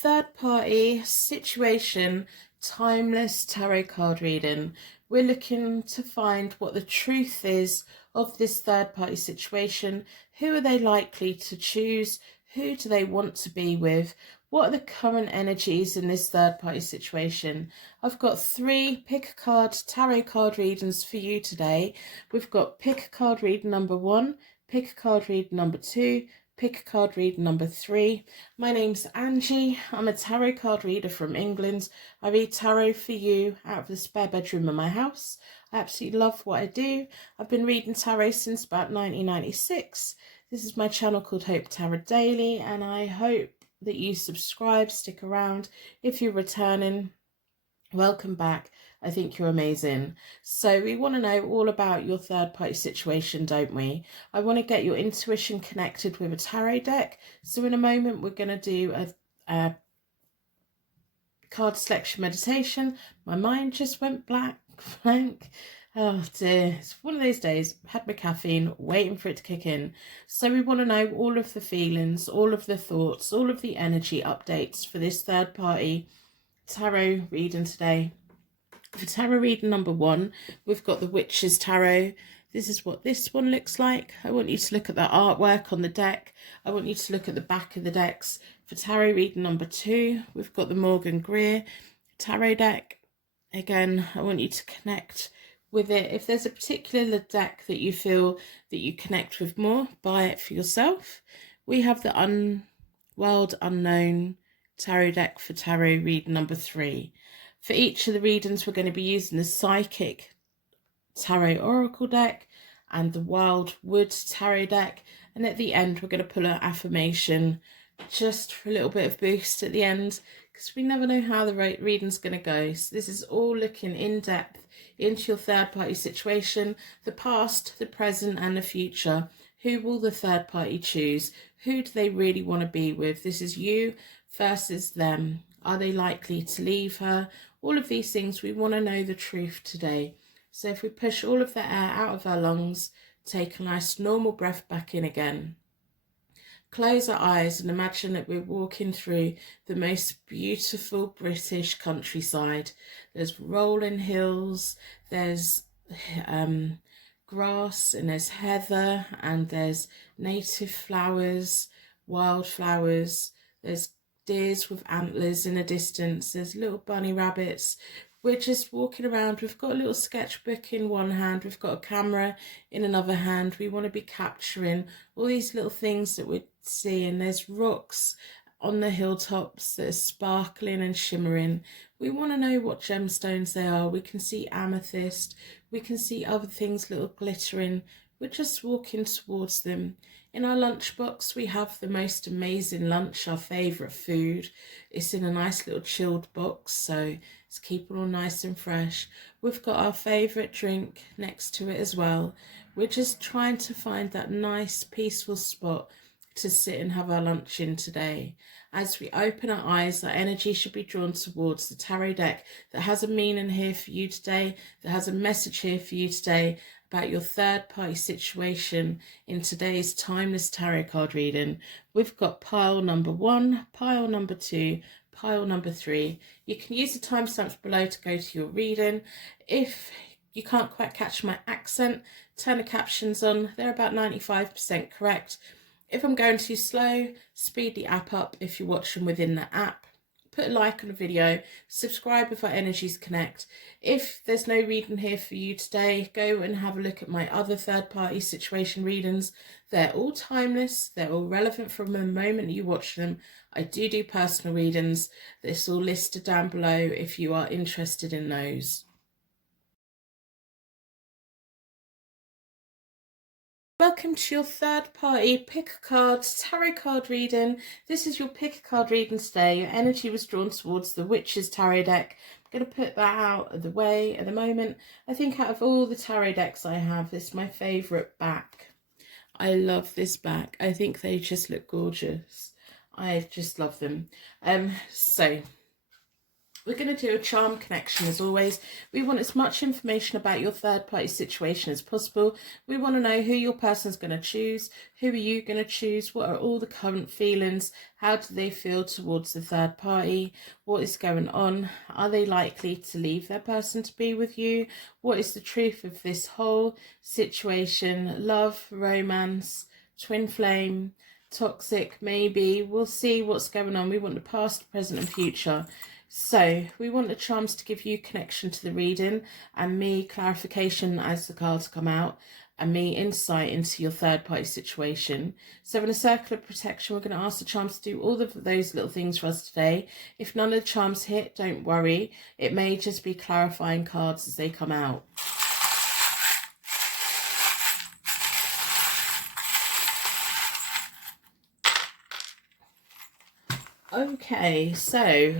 third party situation, timeless tarot card reading. We're looking to find what the truth is of this third party situation. Who are they likely to choose? Who do they want to be with? What are the current energies in this third party situation? I've got 3 pick a card tarot card readings for you today. We've got pick a card reading number 1, pick a card reading number 2, pick a card read number 3. My name's Angie. I'm a tarot card reader from England. I read tarot for you out of the spare bedroom of my house. I absolutely love what I do. I've been reading tarot since about 1996. This is my channel called Hope Tarot Daily, and I hope that you subscribe, stick around. If you're returning, welcome back. I think you're amazing. So we want to know all about your third party situation, don't we? I want to get your intuition connected with a tarot deck. So in a moment, we're going to do a card selection meditation. My mind just went blank. Oh dear, it's one of those days. Had my caffeine, waiting for it to kick in. So we want to know all of the feelings, all of the thoughts, all of the energy updates for this third party tarot reading today. For tarot reading number 1, we've got the Witch's Tarot. This is what this one looks like. I want you to look at the artwork on the deck. I want you to look at the back of the decks. For tarot reading number 2, we've got the Morgan Greer tarot deck. Again, I want you to connect with it. If there's a particular deck that you feel that you connect with more, buy it for yourself. We have the Wild Unknown tarot deck for tarot reading number 3. For each of the readings, we're going to be using the Psychic Tarot Oracle deck and the Wild Wood Tarot deck. And at the end, we're going to pull an affirmation just for a little bit of boost at the end, because we never know how the reading's going to go. So this is all looking in depth into your third party situation, the past, the present and the future. Who will the third party choose? Who do they really want to be with? This is you versus them. Are they likely to leave her? All of these things, we want to know the truth today. So if we push all of the air out of our lungs, take a nice normal breath back in again. Close our eyes and imagine that we're walking through the most beautiful British countryside. There's rolling hills, there's grass, and there's heather, and there's native flowers, wildflowers, there's deers with antlers in the distance, there's little bunny rabbits. We're just walking around. We've got a little sketchbook in one hand, we've got a camera in another hand. We want to be capturing all these little things that we're seeing. There's rocks on the hilltops that are sparkling and shimmering. We want to know what gemstones they are. We can see amethyst, we can see other things little glittering. We're just walking towards them. In our lunchbox, we have the most amazing lunch, our favourite food. It's in a nice little chilled box, so it's keeping all nice and fresh. We've got our favourite drink next to it as well. We're just trying to find that nice, peaceful spot to sit and have our lunch in today. As we open our eyes, our energy should be drawn towards the tarot deck that has a meaning here for you today, that has a message here for you today about your third party situation in today's timeless tarot card reading. We've got pile number 1, pile number 2, pile number 3. You can use the timestamps below to go to your reading. If you can't quite catch my accent, turn the captions on. They're about 95% correct. If I'm going too slow, speed the app up if you're watching within the app. Put a like on the video, subscribe if our energies connect. If there's no reading here for you today, go and have a look at my other third party situation readings. They're all timeless, they're all relevant from the moment you watch them. I do personal readings. This all listed down below if you are interested in those. Welcome to your third party pick a card tarot card reading. This is your pick a card reading today. Your energy was drawn towards the Witch's Tarot deck. I'm going to put that out of the way at the moment. I think out of all the tarot decks I have, this is my favourite back. I love this back. I think they just look gorgeous. I just love them. So We're going to do a charm connection as always. We want as much information about your third party situation as possible. We want to know who your person's going to choose. Who are you going to choose? What are all the current feelings? How do they feel towards the third party? What is going on? Are they likely to leave their person to be with you? What is the truth of this whole situation? Love, romance, twin flame, toxic, maybe. We'll see what's going on. We want the past, present and future. So we want the charms to give you connection to the reading, and me clarification as the cards come out, and me insight into your third party situation. So in a circle of protection, we're going to ask the charms to do all of those little things for us today. If none of the charms hit, don't worry. It may just be clarifying cards as they come out. Okay, so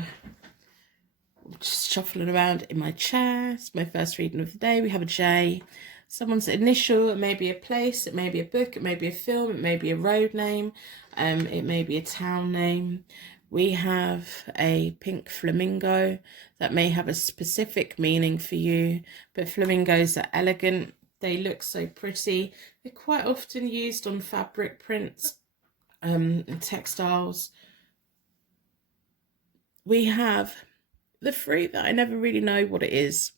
just shuffling around in my chair. It's my first reading of the day. We have a J, someone's initial. It may be a place, it may be a book, it may be a film, it may be a road name, it may be a town name. We have a pink flamingo that may have a specific meaning for you, but flamingos are elegant. They look so pretty. They're quite often used on fabric prints and textiles. We have the fruit that I never really know what it is,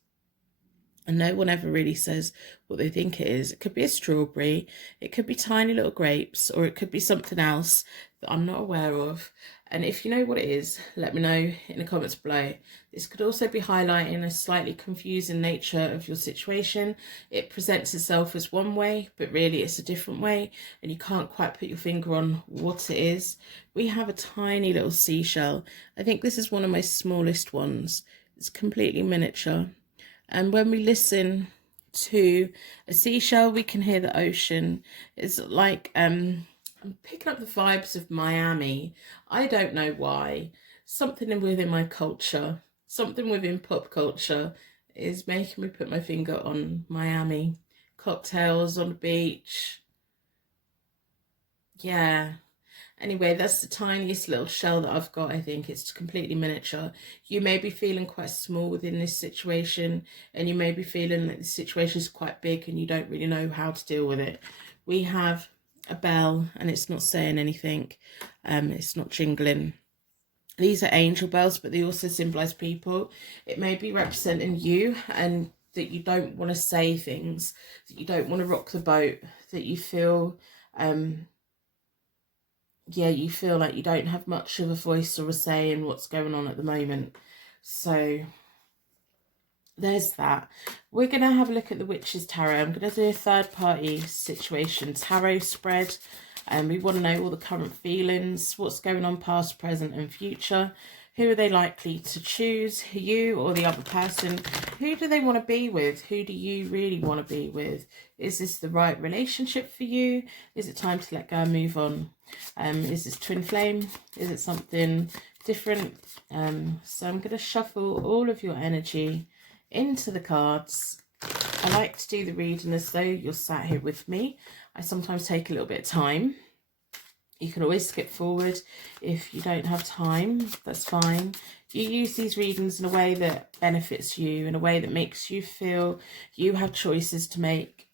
and no one ever really says what they think it is. It could be a strawberry, it could be tiny little grapes, or it could be something else that I'm not aware of. And if you know what it is, let me know in the comments below. This could also be highlighting a slightly confusing nature of your situation. It presents itself as one way, but really it's a different way, and you can't quite put your finger on what it is. We have a tiny little seashell. I think this is one of my smallest ones. It's completely miniature. And when we listen to a seashell, we can hear the ocean. It's like, I'm picking up the vibes of Miami. I don't know why. Something within my culture, something within pop culture is making me put my finger on Miami. Cocktails on the beach. Yeah. Anyway, that's the tiniest little shell that I've got. I think it's completely miniature. You may be feeling quite small within this situation, and you may be feeling that the situation is quite big and you don't really know how to deal with it. We have a bell, and it's not saying anything. It's not jingling. These are angel bells, but they also symbolize people. It may be representing you, and that you don't want to say things, that you don't want to rock the boat, that you feel you feel like you don't have much of a voice or a say in what's going on at the moment. So there's that. We're going to have a look at the Witch's Tarot. I'm going to do a third party situation tarot spread, and we want to know all the current feelings, what's going on past, present and future. Who are they likely to choose, you or the other person? Who do they want to be with? Who do you really want to be with? Is this the right relationship for you? Is it time to let go and move on? Is this twin flame? Is it something different? So I'm going to shuffle all of your energy into the cards. I like to do the reading as though you're sat here with me. I sometimes take a little bit of time. You can always skip forward if you don't have time, that's fine. You use these readings in a way that benefits you, in a way that makes you feel you have choices to make.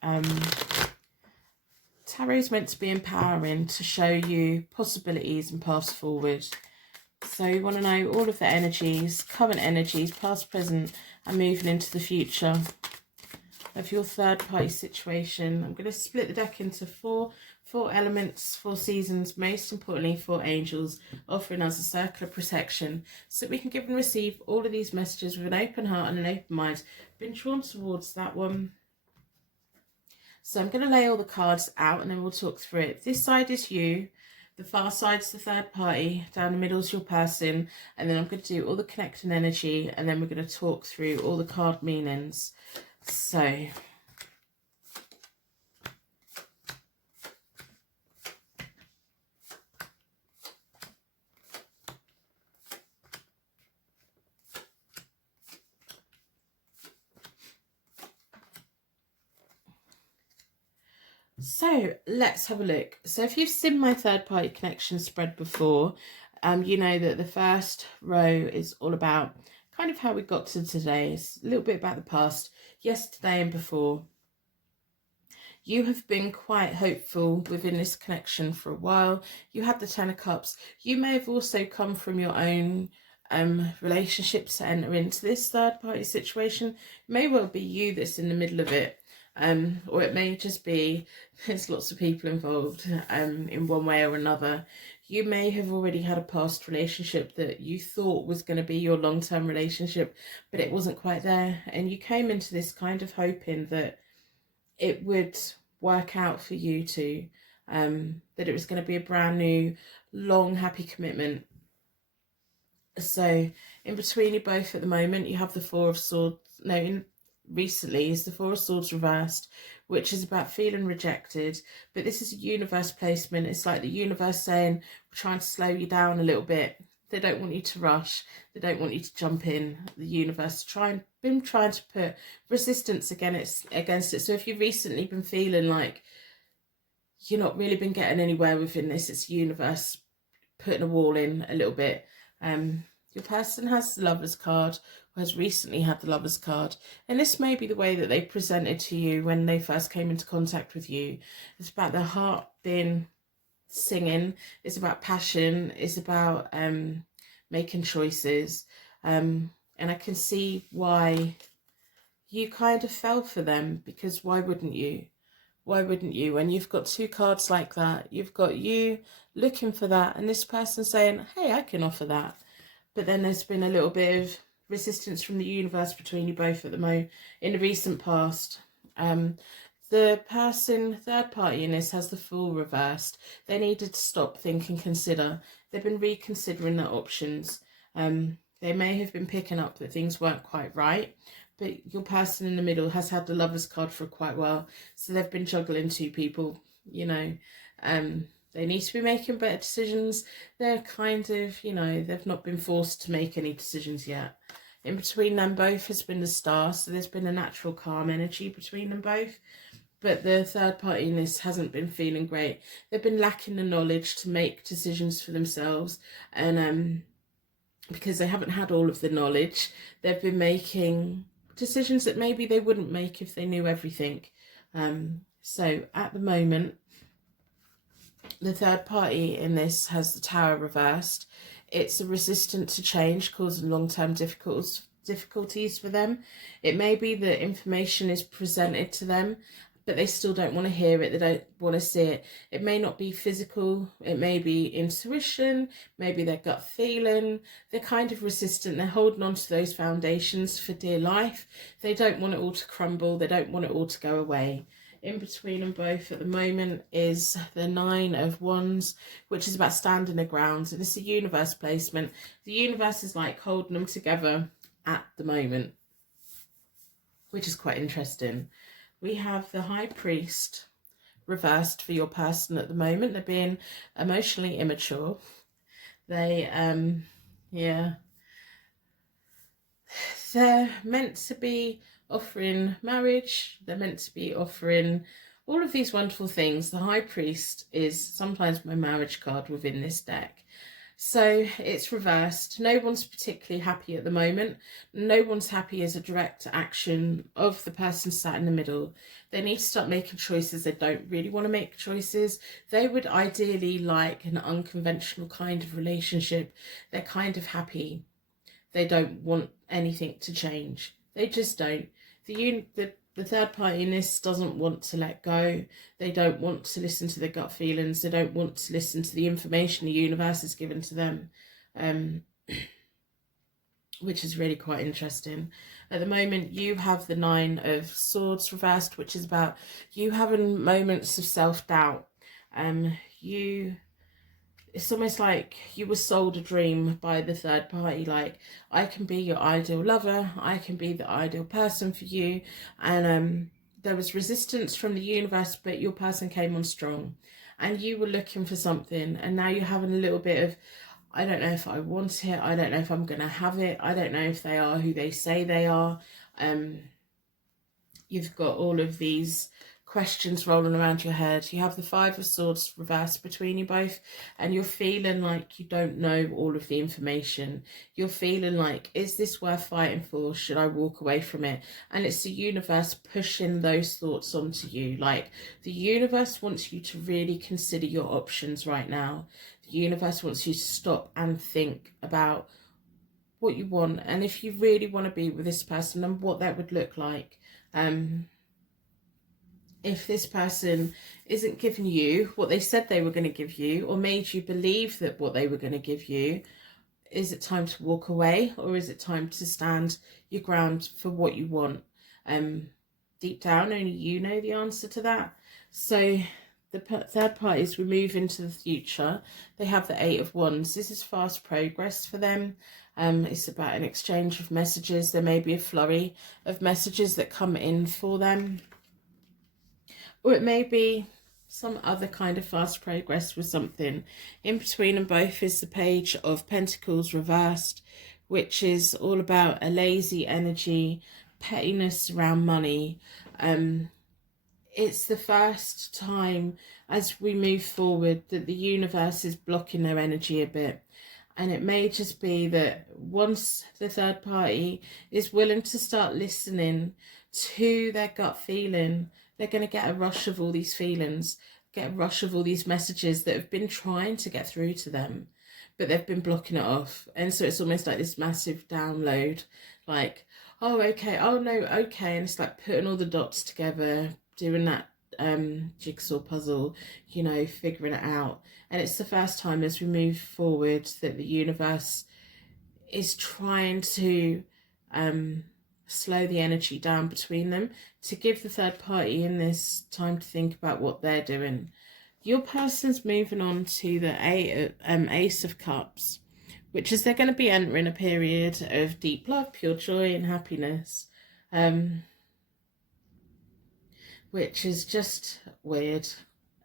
Tarot is meant to be empowering, to show you possibilities and paths forward. So you want to know all of the energies, current energies, past, present, and moving into the future of your third party situation. I'm going to split the deck into four elements, 4 seasons, most importantly 4 angels, offering us a circle of protection so that we can give and receive all of these messages with an open heart and an open mind. Been drawn towards that one. So I'm going to lay all the cards out and then we'll talk through it. This side is you, the far side's the third party, down the middle is your person, and then I'm going to do all the connecting energy, and then we're going to talk through all the card meanings. So let's have a look. So if you've seen my third party connection spread before, you know that the first row is all about kind of how we got to today. It's a little bit about the past, yesterday and before. You have been quite hopeful within this connection for a while. You had the Ten of Cups. You may have also come from your own relationships to enter into this third party situation. It may well be you that's in the middle of it. Or it may just be there's lots of people involved in one way or another. You may have already had a past relationship that you thought was going to be your long-term relationship, but it wasn't quite there. And you came into this kind of hoping that it would work out for you two, that it was going to be a brand new, long, happy commitment. So in between you both at the moment, you have the Four of Swords. No, recently is the Four of Swords reversed, which is about feeling rejected. But this is a universe placement. It's like the universe saying, we're trying to slow you down a little bit. They don't want you to rush. They don't want you to jump in. The universe been trying to put resistance against it. So if you've recently been feeling like you're not really been getting anywhere within this, it's the universe putting a wall in a little bit. Your person has the Lover's card, or has recently had the Lover's card, and this may be the way that they presented to you when they first came into contact with you. It's about their heart being singing, it's about passion, it's about making choices, and I can see why you kind of fell for them, because why wouldn't you? Why wouldn't you? When you've got two cards like that, you've got you looking for that and this person saying, hey, I can offer that. But then there's been a little bit of resistance from the universe between you both at the moment in the recent past. The person, third party in this, has the Fool reversed. They needed to stop, think and consider. They've been reconsidering their options. They may have been picking up that things weren't quite right, but your person in the middle has had the Lover's card for quite a while. So they've been juggling two people, you know. They need to be making better decisions. They're kind of, you know, they've not been forced to make any decisions yet. In between them both has been the Star, so there's been a natural calm energy between them both. But the third party in this hasn't been feeling great. They've been lacking the knowledge to make decisions for themselves. And because they haven't had all of the knowledge, they've been making decisions that maybe they wouldn't make if they knew everything. So at the moment, the third party in this has the Tower reversed. It's a resistance to change, causing long-term difficulties for them. It may be that information is presented to them, but they still don't want to hear it. They don't want to see it. It may not be physical. It may be intuition, maybe their gut feeling. They're kind of resistant. They're holding on to those foundations for dear life. They don't want it all to crumble. They don't want it all to go away. In between them both at the moment is the Nine of Wands, which is about standing their ground. And it's a universe placement. The universe is like holding them together at the moment, which is quite interesting. We have the High Priest reversed for your person at the moment. They're being emotionally immature. They, they're meant to be offering marriage. They're meant to be offering all of these wonderful things. The High Priest is sometimes my marriage card within this deck. So it's reversed. No one's particularly happy at the moment. No one's happy as a direct action of the person sat in the middle. They need to start making choices. They don't really want to make choices. They would ideally like an unconventional kind of relationship. They're kind of happy. They don't want anything to change. They just don't. The third party in this doesn't want to let go. They don't want to listen to their gut feelings. They don't want to listen to the information the universe has given to them, which is really quite interesting. At the moment, you have the Nine of Swords reversed, which is about you having moments of self-doubt. It's almost like you were sold a dream by the third party, like, I can be your ideal lover, I can be the ideal person for you. And there was resistance from the universe, but your person came on strong. And you were looking for something, and now you're having a little bit of, I don't know if I want it, I don't know if I'm going to have it, I don't know if they are who they say they are. You've got all of these questions rolling around your head. You have the Five of Swords reversed between you both, and you're feeling like you don't know all of the information. You're feeling like, is this worth fighting for? Should I walk away from it? And it's the universe pushing those thoughts onto you. Like, the universe wants you to really consider your options right now. The universe wants you to stop and think about what you want, and if you really want to be with this person, and what that would look like. If this person isn't giving you what they said they were going to give you, or made you believe that what they were going to give you, is it time to walk away, or is it time to stand your ground for what you want? Deep down, only you know the answer to that. So the third parties, we move into the future. They have the Eight of Wands. This is fast progress for them. It's about an exchange of messages. There may be a flurry of messages that come in for them, or it may be some other kind of fast progress with something. In between them both is the Page of Pentacles reversed, which is all about a lazy energy, pettiness around money. It's the first time as we move forward that the universe is blocking their energy a bit. And it may just be that once the third party is willing to start listening to their gut feeling, they're going to get a rush of all these feelings, get a rush of all these messages that have been trying to get through to them, but they've been blocking it off. And so it's almost like this massive download, like, oh, okay, oh, no, okay. And it's like putting all the dots together, doing that jigsaw puzzle, you know, figuring it out. And it's the first time as we move forward that the universe is trying to slow the energy down between them, to give the third party in this time to think about what they're doing. Your person's moving on to the Ace of Cups, which is they're going to be entering a period of deep love, pure joy and happiness, which is just weird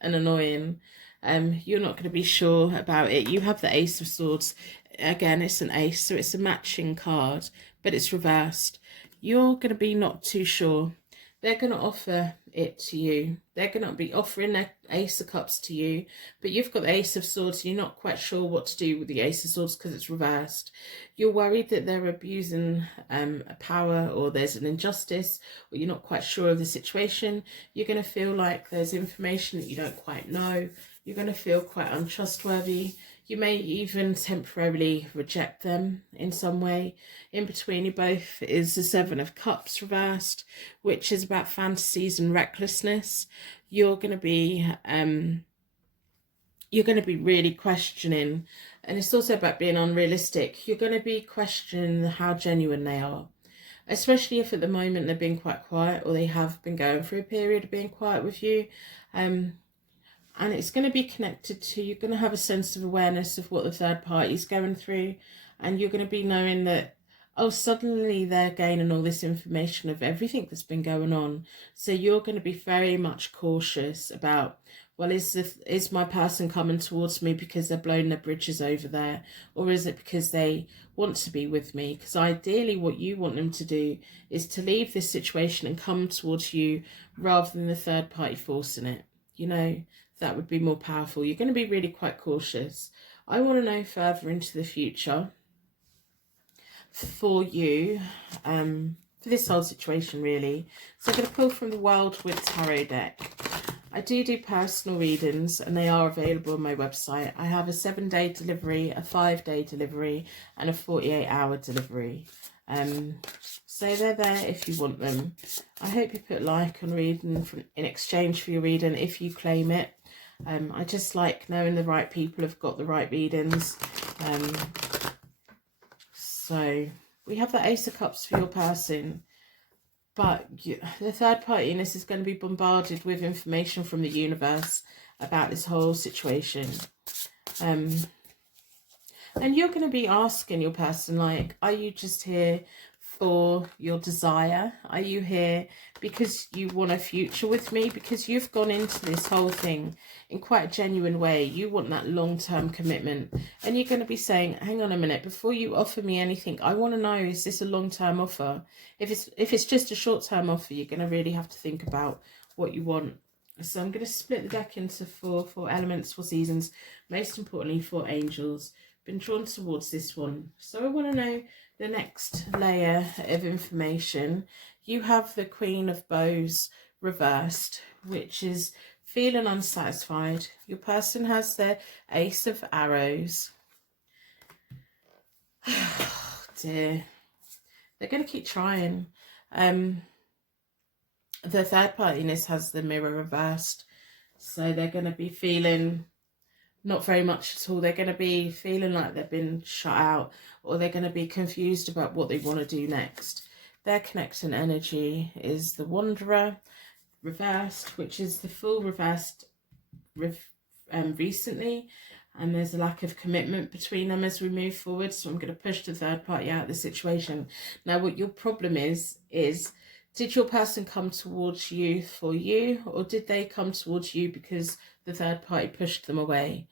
and annoying. You're not going to be sure about it. You have the Ace of Swords. Again, it's an ace, so it's a matching card, but it's reversed. You're going to be not too sure. They're going to offer it to you. They're going to be offering their Ace of Cups to you, but you've got the Ace of Swords. You're not quite sure what to do with the Ace of Swords because it's reversed. You're worried that they're abusing power, or there's an injustice, or you're not quite sure of the situation. You're going to feel like there's information that you don't quite know. You're going to feel quite untrustworthy. You may even temporarily reject them in some way. In between you both is the Seven of Cups reversed, which is about fantasies and recklessness. You're going to be really questioning, and it's also about being unrealistic. You're going to be questioning how genuine they are, especially if at the moment they're being quite quiet, or they have been going through a period of being quiet with you. And it's going to be connected to, you're going to have a sense of awareness of what the third party is going through. And you're going to be knowing that, oh, suddenly they're gaining all this information of everything that's been going on. So you're going to be very much cautious about, well, is my person coming towards me because they're blowing their bridges over there? Or is it because they want to be with me? Because ideally what you want them to do is to leave this situation and come towards you, rather than the third party forcing it. You know, that would be more powerful. You're going to be really quite cautious. I want to know further into the future for you, for this whole situation really. So I'm going to pull from the Wildwood Tarot deck. I do personal readings, and they are available on my website. I have a 7-day delivery, a 5-day delivery, and a 48-hour delivery. So they're there if you want them. I hope you put like on reading in exchange for your reading if you claim it. I just like knowing the right people have got the right readings. So we have the Ace of Cups for your person, but the third party in this is going to be bombarded with information from the universe about this whole situation. And you're going to be asking your person, like, are you just here for your desire? Are you here because you want a future with me? Because you've gone into this whole thing in quite a genuine way. You want that long-term commitment, and you're going to be saying, hang on a minute, before you offer me anything, I want to know, is this a long-term offer? If it's just a short-term offer, you're going to really have to think about what you want. So I'm going to split the deck into four elements, 4 seasons, most importantly 4 angels. Been drawn towards this one. So I want to know the next layer of information. You have the Queen of Bows reversed, which is feeling unsatisfied. Your person has their Ace of Arrows. Oh dear. They're going to keep trying. The third partiness has the Mirror reversed. So they're going to be feeling not very much at all. They're going to be feeling like they've been shut out, or they're going to be confused about what they want to do next. Their connecting energy is the Wanderer reversed, which is the Fool reversed recently, and there's a lack of commitment between them as we move forward. So I'm going to push the third party out of the situation. Now what your problem is did your person come towards you for you, or did they come towards you because the third party pushed them away?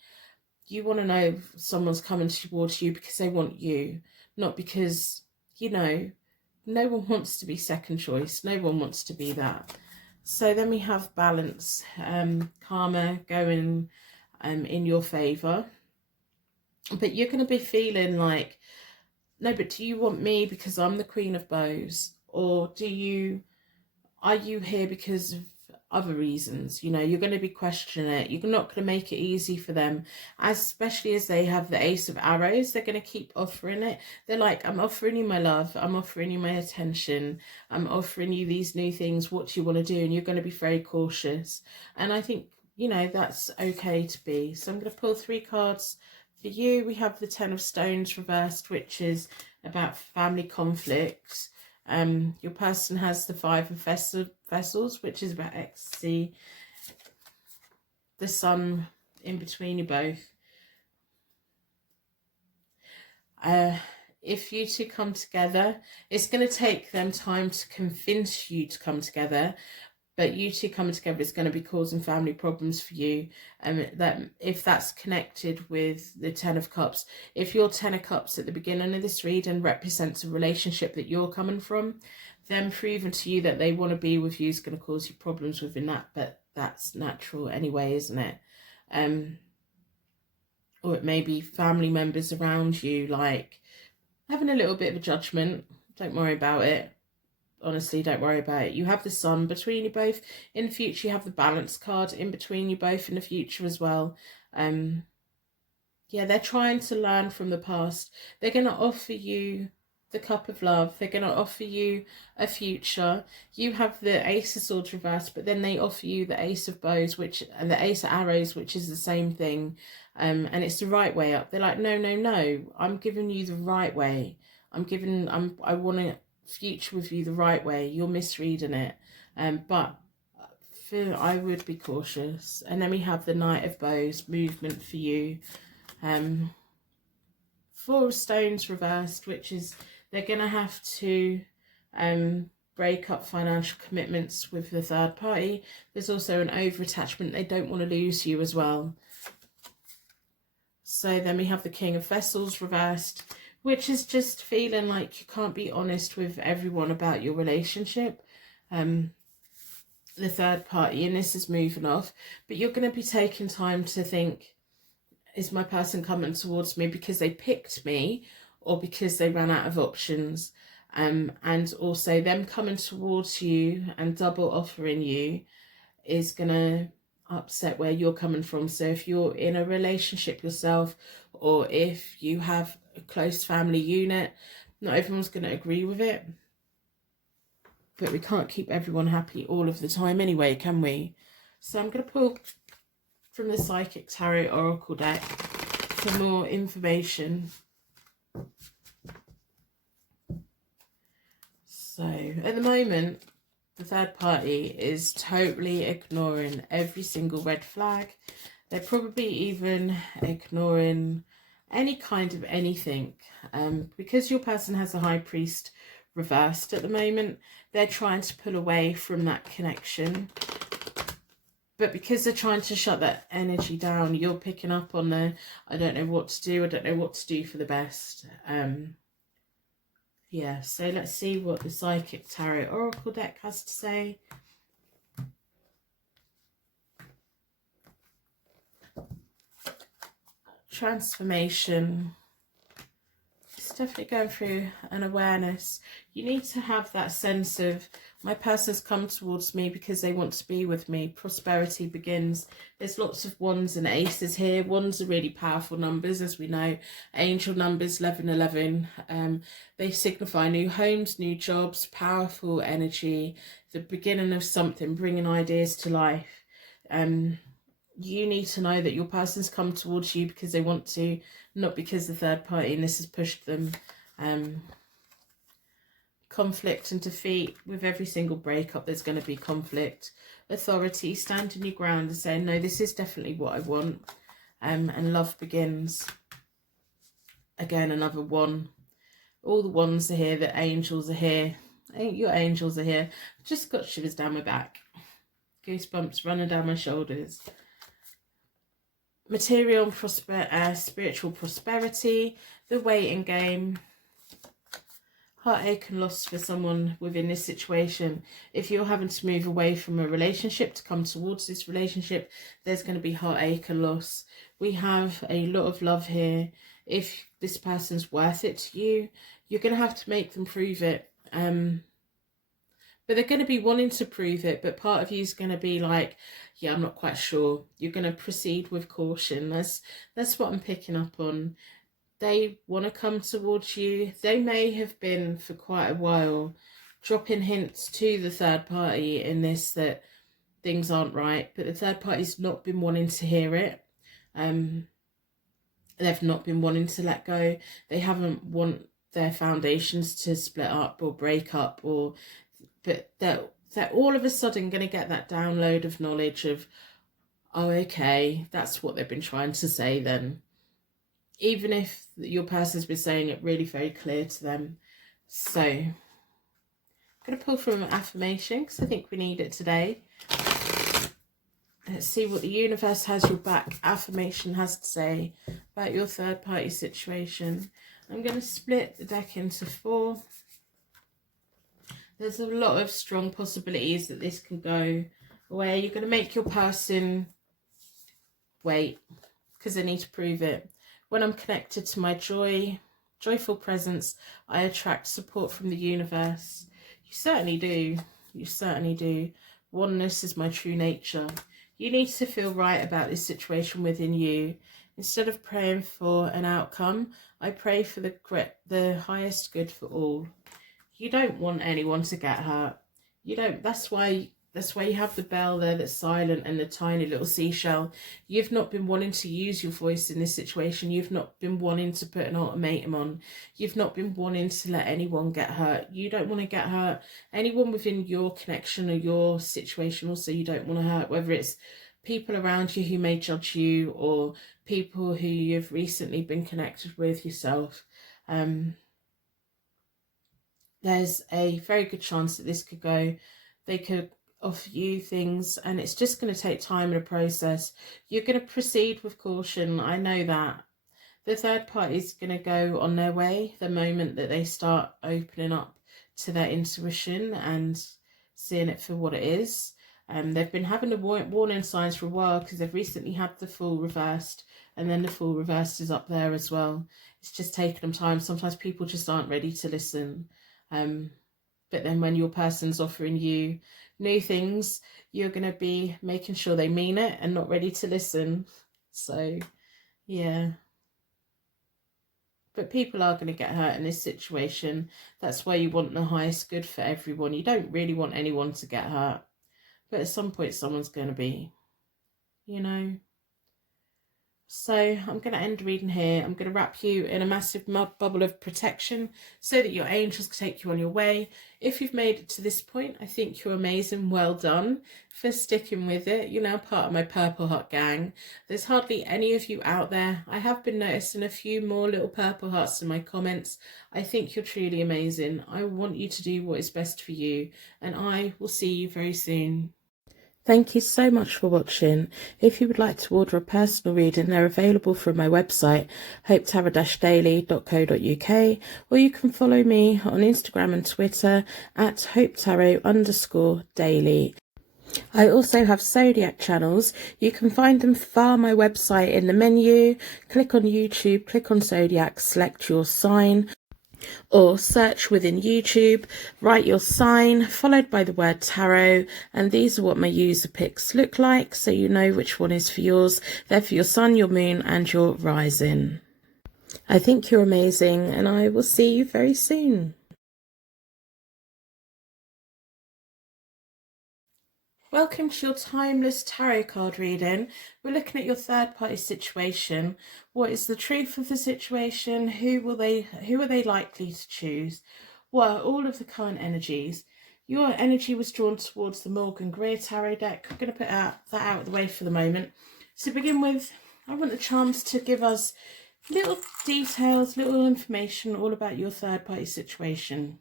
You want to know if someone's coming towards you because they want you, not because, you know, no one wants to be second choice. No one wants to be that. So then we have balance, karma going in your favour. But you're going to be feeling like, no, but do you want me because I'm the Queen of Bows? Or are you here because of other reasons? You know, you're going to be questioning it. You're not going to make it easy for them, especially as they have the Ace of Arrows. They're going to keep offering it. They're like, I'm offering you my love. I'm offering you my attention. I'm offering you these new things. What do you want to do? And you're going to be very cautious. And I think, you know, that's okay to be. So I'm going to pull 3 cards for you. We have the 10 of Stones reversed, which is about family conflicts. Your person has the 5 of Vessels, which is about ecstasy. The Sun in between you both. If you two come together, it's going to take them time to convince you to come together. But you two coming together is going to be causing family problems for you. That if that's connected with the 10 of Cups, if your 10 of Cups at the beginning of this reading represents a relationship that you're coming from, them proving to you that they want to be with you is going to cause you problems within that. But that's natural anyway, isn't it? Or it may be family members around you, like having a little bit of a judgment. Don't worry about it. Honestly, don't worry about it. You have the Sun between you both. In the future, you have the Balance card in between you both in the future as well. Yeah, they're trying to learn from the past. They're going to offer you the Cup of Love. They're going to offer you a future. You have the Ace of Swords reversed, but then they offer you the Ace of Bows, and the Ace of Arrows, which is the same thing. And it's the right way up. They're like, no, no, no. I'm giving you the right way. I want to future with you the right way. You're misreading it, but I would be cautious. And then we have the Knight of Bows movement for you. 4 of Stones reversed, which is they're gonna have to break up financial commitments with the third party. There's also an over attachment. They don't want to lose you as well. So then we have the King of Vessels reversed, which is just feeling like you can't be honest with everyone about your relationship. The third party, and this is moving off, but you're going to be taking time to think, is my person coming towards me because they picked me or because they ran out of options? And also them coming towards you and double offering you is going to upset where you're coming from. So if you're in a relationship yourself, or if you have a close family unit, not everyone's going to agree with it, but we can't keep everyone happy all of the time anyway, can we? So I'm going to pull from the Psychic Tarot Oracle deck for more information. So at the moment, the third party is totally ignoring every single red flag. They're probably even ignoring any kind of anything. Because your person has a High Priest reversed at the moment, they're trying to pull away from that connection. But because they're trying to shut that energy down, you're picking up on the, I don't know what to do. I don't know what to do for the best. Yeah, so let's see what the Psychic Tarot Oracle deck has to say. transformation. It's definitely going through an awareness. You need to have that sense of, my person's come towards me because they want to be with me. Prosperity begins. There's lots of wands and aces here. Wands are really powerful numbers, as we know. Angel numbers, 1111. They signify new homes, new jobs, powerful energy, the beginning of something, bringing ideas to life. You need to know that your person's come towards you because they want to, not because the third party and this has pushed them. Conflict and defeat. With every single breakup there's going to be conflict. Authority, standing your ground and saying, no, this is definitely what I want. And love begins. Again, another one. All the ones are here. The angels are here. Your angels are here. I've just got shivers down my back. Goosebumps running down my shoulders. Material and spiritual prosperity. The waiting game. Heartache and loss for someone within this situation. If you're having to move away from a relationship to come towards this relationship, there's going to be heartache and loss. We have a lot of love here. If this person's worth it to you, you're going to have to make them prove it. But they're going to be wanting to prove it, but part of you is going to be like, yeah, I'm not quite sure. You're going to proceed with caution. That's what I'm picking up on. They want to come towards you. They may have been for quite a while dropping hints to the third party in this that things aren't right, but the third party's not been wanting to hear it. They've not been wanting to let go. They haven't want their foundations to split up or break up, but they're all of a sudden going to get that download of knowledge of, oh, okay, that's what they've been trying to say then. Even if your person's been saying it really very clear to them. So, I'm going to pull from an affirmation because I think we need it today. Let's see what the universe has your back affirmation has to say about your third party situation. I'm going to split the deck into 4. There's a lot of strong possibilities that this can go away. You're going to make your person wait because they need to prove it. When I'm connected to my joyful presence, I attract support from the universe. You certainly do. You certainly do. Oneness is my true nature. You need to feel right about this situation within you. Instead of praying for an outcome, I pray for the highest good for all. You don't want anyone to get hurt. You don't. That's why you have the bell there that's silent and the tiny little seashell. You've not been wanting to use your voice in this situation. You've not been wanting to put an ultimatum on. You've not been wanting to let anyone get hurt. You don't want to get hurt. Anyone within your connection or your situation also you don't want to hurt, whether it's people around you who may judge you or people who you've recently been connected with yourself. There's a very good chance that this could go. They could offer you things and it's just going to take time and a process. You're going to proceed with caution. I know that. The third party is going to go on their way the moment that they start opening up to their intuition and seeing it for what it is. They've been having the warning signs for a while because they've recently had the Fool reversed, and then the Fool reversed is up there as well. It's just taken them time. Sometimes people just aren't ready to listen. But then when your person's offering you new things, you're going to be making sure they mean it and not ready to listen. So, yeah. But people are going to get hurt in this situation. That's why you want the highest good for everyone. You don't really want anyone to get hurt. But at some point, someone's going to be, you know. So I'm going to end reading here. I'm going to wrap you in a massive bubble of protection so that your angels can take you on your way. If you've made it to this point, I think you're amazing. Well done for sticking with it. You're now part of my Purple Heart gang. There's hardly any of you out there. I have been noticing a few more little purple hearts in my comments. I think you're truly amazing. I want you to do what is best for you, and I will see you very soon. Thank you so much for watching. If you would like to order a personal reading, they're available from my website, hopetarot-daily.co.uk, or you can follow me on Instagram and Twitter at hopetarot_daily. I also have zodiac channels. You can find them via my website in the menu. Click on YouTube, click on zodiac, select your sign, or search within YouTube, write your sign followed by the word tarot, and these are what my user picks look like, so you know which one is for yours. They're for your sun, your moon and your rising. I think you're amazing, and I will see you very soon. Welcome to your timeless tarot card reading. We're looking at your third party situation. What is the truth of the situation? Who are they likely to choose? What are all of the current energies? Your energy was drawn towards the Morgan Greer tarot deck. I'm going to put that out of the way for the moment. So to begin with, I want the charms to give us little details, little information all about your third party situation.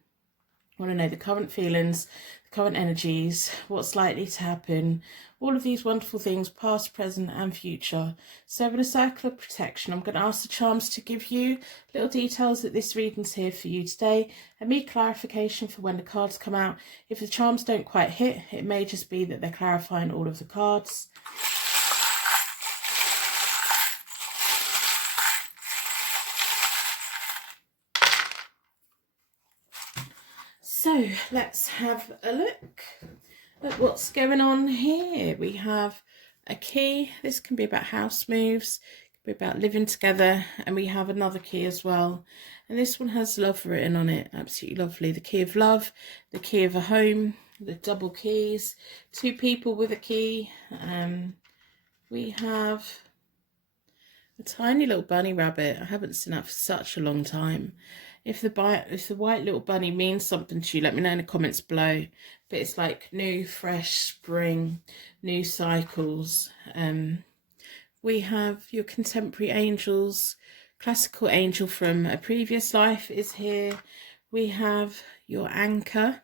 I want to know the current feelings, the current energies, what's likely to happen, all of these wonderful things, past, present and future. So in a circle of protection, I'm going to ask the charms to give you little details that this reading's here for you today, and me clarification for when the cards come out. If the charms don't quite hit, it may just be that they're clarifying all of the cards. So let's have a look at what's going on here. We have a key. This can be about house moves, it can be about living together, and we have another key as well. And this one has love written on it. Absolutely lovely. The key of love, the key of a home, the double keys, two people with a key. We have a tiny little bunny rabbit. I haven't seen that for such a long time. If the white little bunny means something to you, let me know in the comments below. But it's like new, fresh spring, new cycles. We have your contemporary angels. Classical angel from a previous life is here. We have your anchor.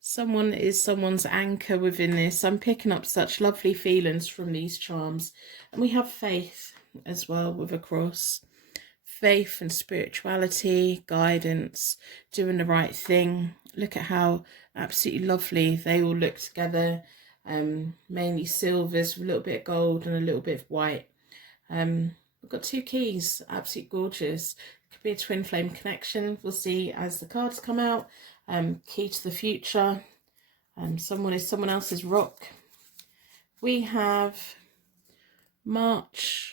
Someone is someone's anchor within this. I'm picking up such lovely feelings from these charms. And we have faith as well with a cross. Faith and spirituality, guidance, doing the right thing. Look at how absolutely lovely they all look together. Mainly silvers with a little bit of gold and a little bit of white. We've got two keys, absolutely gorgeous. Could be a twin flame connection. We'll see as the cards come out. Key to the future. Someone is someone else's rock. We have March.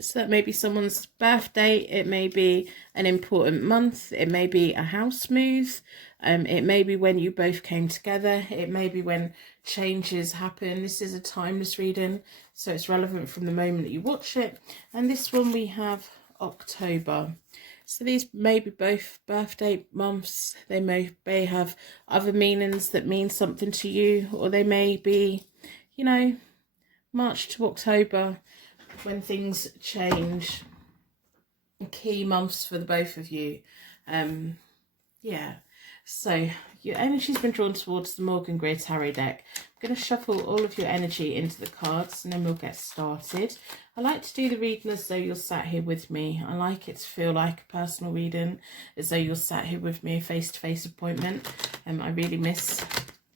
So that may be someone's birthday, it may be an important month, it may be a house move, it may be when you both came together, it may be when changes happen. This is a timeless reading, so it's relevant from the moment that you watch it. And this one we have October. So these may be both birthday months, they may have other meanings that mean something to you, or they may be, you know, March to October, when things change. Key months for the both of you. Yeah, so your energy's been drawn towards the Morgan Greer tarot deck. I'm going to shuffle all of your energy into the cards and then we'll get started. I like to do the reading as though you're sat here with me. I like it to feel like a personal reading, as though you're sat here with me, a face-to-face appointment. I really miss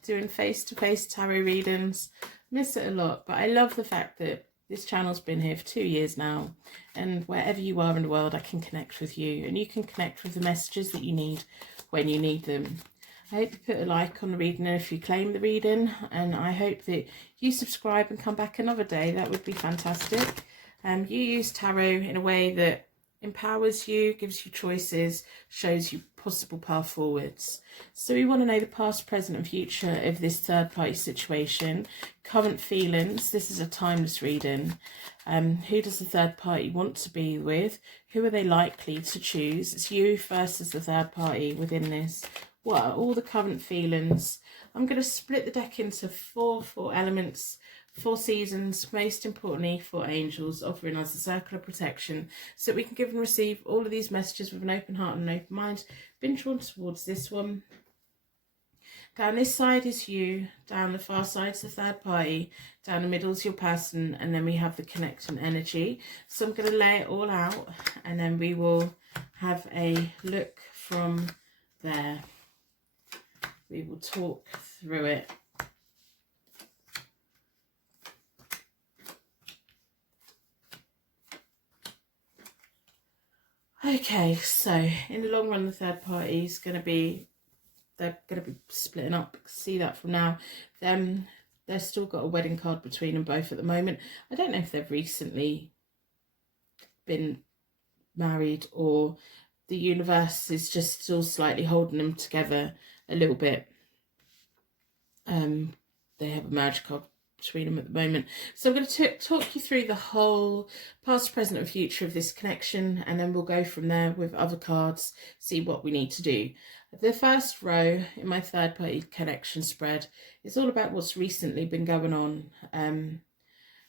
doing face-to-face tarot readings. Miss it a lot, but I love the fact that this channel's been here for 2 years now, and wherever you are in the world, I can connect with you, and you can connect with the messages that you need when you need them. I hope you put a like on the reading if you claim the reading, and I hope that you subscribe and come back another day. That would be fantastic. You use tarot in a way that empowers you, gives you choices, shows you possible path forwards. So we want to know the past, present and future of this third party situation, current feelings. This is a timeless reading. Who does the third party want to be with? Who are they likely to choose? It's you versus the third party within this. What are all the current feelings? I'm going to split the deck into four elements, 4 seasons, most importantly 4 angels, offering us a circle of protection so that we can give and receive all of these messages with an open heart and an open mind. Been drawn towards this one. Down this side is you, down the far side is the third party, down the middle is your person, and then we have the connecting energy. So I'm going to lay it all out and then we will have a look from there. We will talk through it. Okay, so in the long run, the third party is going to be, they're going to be splitting up. See that from now. They've still got a wedding card between them both at the moment. I don't know if they've recently been married, or the universe is just still slightly holding them together a little bit. They have a marriage card between them at the moment. So I'm going to talk you through the whole past, present and future of this connection, and then we'll go from there with other cards, see what we need to do. The first row in my third party connection spread is all about what's recently been going on.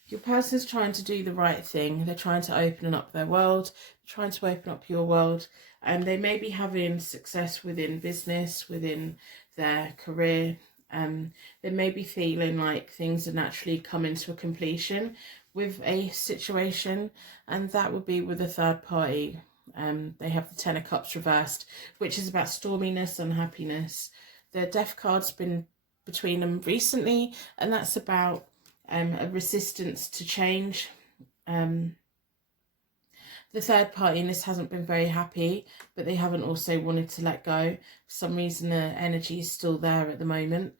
Your person's trying to do the right thing. They're trying to open up their world, trying to open up your world, and they may be having success within business, within their career. They may be feeling like things are naturally coming to a completion with a situation, and that would be with a third party. They have the Ten of Cups reversed, which is about storminess, unhappiness. The Death card's been between them recently, and that's about a resistance to change. The third party in this hasn't been very happy, but they haven't also wanted to let go. For some reason, the energy is still there at the moment.